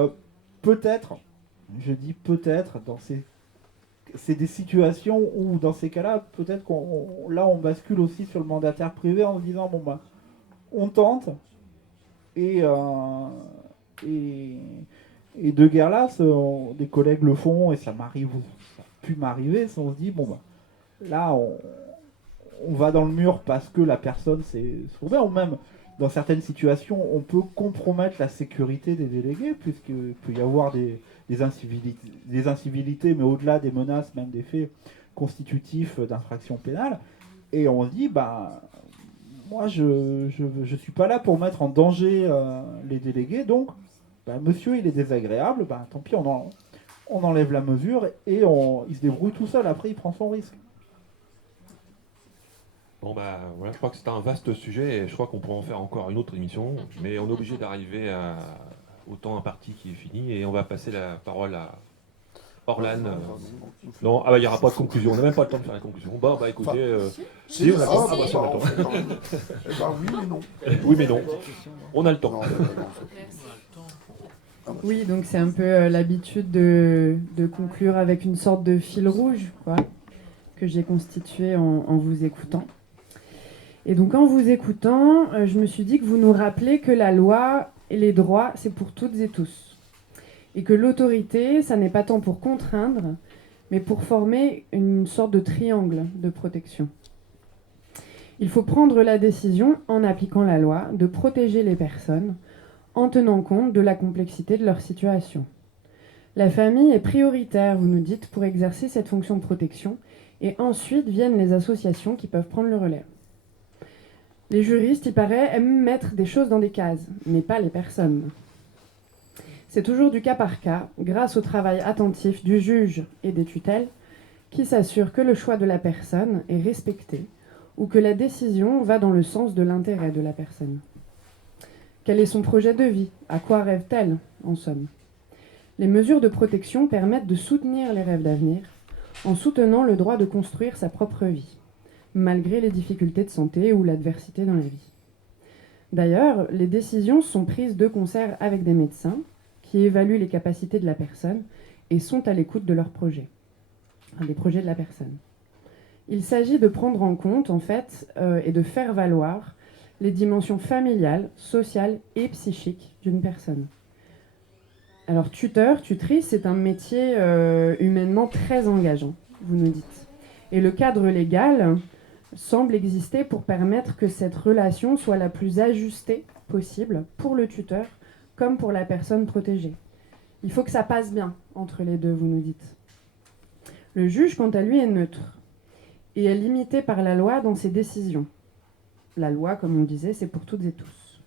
peut-être, je dis peut-être, dans ces c'est des situations où, dans ces cas-là, peut-être on bascule aussi sur le mandataire privé en se disant, bon, bah, on tente, et de guerre là, des collègues le font, et ça a pu m'arriver, on se dit, bon, bah, là, on va dans le mur parce que la personne s'est sauvée, ou même, dans certaines situations, on peut compromettre la sécurité des délégués, puisqu'il peut y avoir des incivilités, mais au-delà des menaces, même des faits constitutifs d'infractions pénales. Et on se dit, bah, moi, je suis pas là pour mettre en danger les délégués, donc, bah, monsieur, il est désagréable, bah, tant pis, on enlève la mesure, et il se débrouille tout seul, après, il prend son risque. Bon bah voilà, je crois que c'est un vaste sujet et je crois qu'on pourrait en faire encore une autre émission, mais on est obligé d'arriver au temps imparti qui est fini et on va passer la parole à Orlan. Non, il n'y aura pas de conclusion, on n'a même pas le temps de faire la conclusion. Bon bah écoutez, si on a le temps. Oui mais non. Oui mais non, on a le temps. Oui, donc c'est un peu l'habitude de conclure avec une sorte de fil rouge, quoi, que j'ai constitué en vous écoutant. Et donc en vous écoutant, je me suis dit que vous nous rappelez que la loi et les droits, c'est pour toutes et tous. Et que l'autorité, ça n'est pas tant pour contraindre, mais pour former une sorte de triangle de protection. Il faut prendre la décision, en appliquant la loi, de protéger les personnes, en tenant compte de la complexité de leur situation. La famille est prioritaire, vous nous dites, pour exercer cette fonction de protection, et ensuite viennent les associations qui peuvent prendre le relais. Les juristes, il paraît, aiment mettre des choses dans des cases, mais pas les personnes. C'est toujours du cas par cas, grâce au travail attentif du juge et des tutelles, qui s'assurent que le choix de la personne est respecté ou que la décision va dans le sens de l'intérêt de la personne. Quel est son projet de vie? À quoi rêve-t-elle, en somme? Les mesures de protection permettent de soutenir les rêves d'avenir en soutenant le droit de construire sa propre vie, malgré les difficultés de santé ou l'adversité dans la vie. D'ailleurs, les décisions sont prises de concert avec des médecins qui évaluent les capacités de la personne et sont à l'écoute de leurs projets, des projets de la personne. Il s'agit de prendre en compte, en fait, et de faire valoir les dimensions familiales, sociales et psychiques d'une personne. Alors, tuteur, tutrice, c'est un métier humainement très engageant, vous nous dites. Et le cadre légal semble exister pour permettre que cette relation soit la plus ajustée possible pour le tuteur comme pour la personne protégée. Il faut que ça passe bien entre les deux, vous nous dites. Le juge, quant à lui, est neutre et est limité par la loi dans ses décisions. La loi, comme on disait, c'est pour toutes et tous.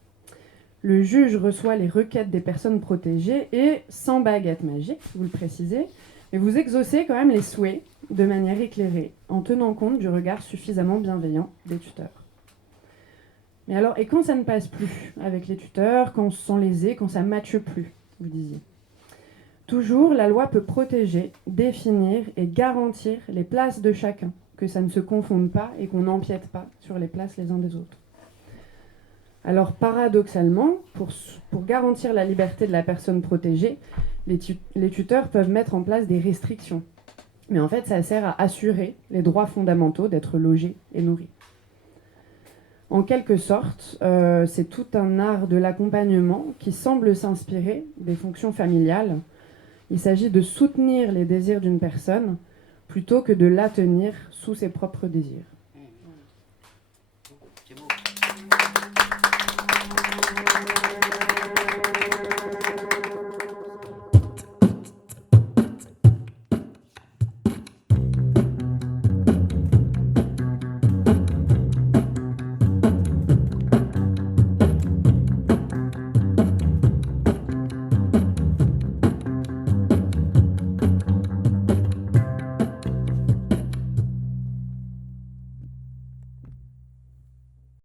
Le juge reçoit les requêtes des personnes protégées et, sans baguette magique, vous le précisez, mais vous exaucez quand même les souhaits de manière éclairée, en tenant compte du regard suffisamment bienveillant des tuteurs. Mais alors, et quand ça ne passe plus avec les tuteurs, quand on se sent lésé, quand ça ne matche plus, vous disiez. Toujours, la loi peut protéger, définir et garantir les places de chacun, que ça ne se confonde pas et qu'on n'empiète pas sur les places les uns des autres. Alors, paradoxalement, pour garantir la liberté de la personne protégée, les tuteurs peuvent mettre en place des restrictions. Mais en fait, ça sert à assurer les droits fondamentaux d'être logé et nourri. En quelque sorte, c'est tout un art de l'accompagnement qui semble s'inspirer des fonctions familiales. Il s'agit de soutenir les désirs d'une personne plutôt que de la tenir sous ses propres désirs.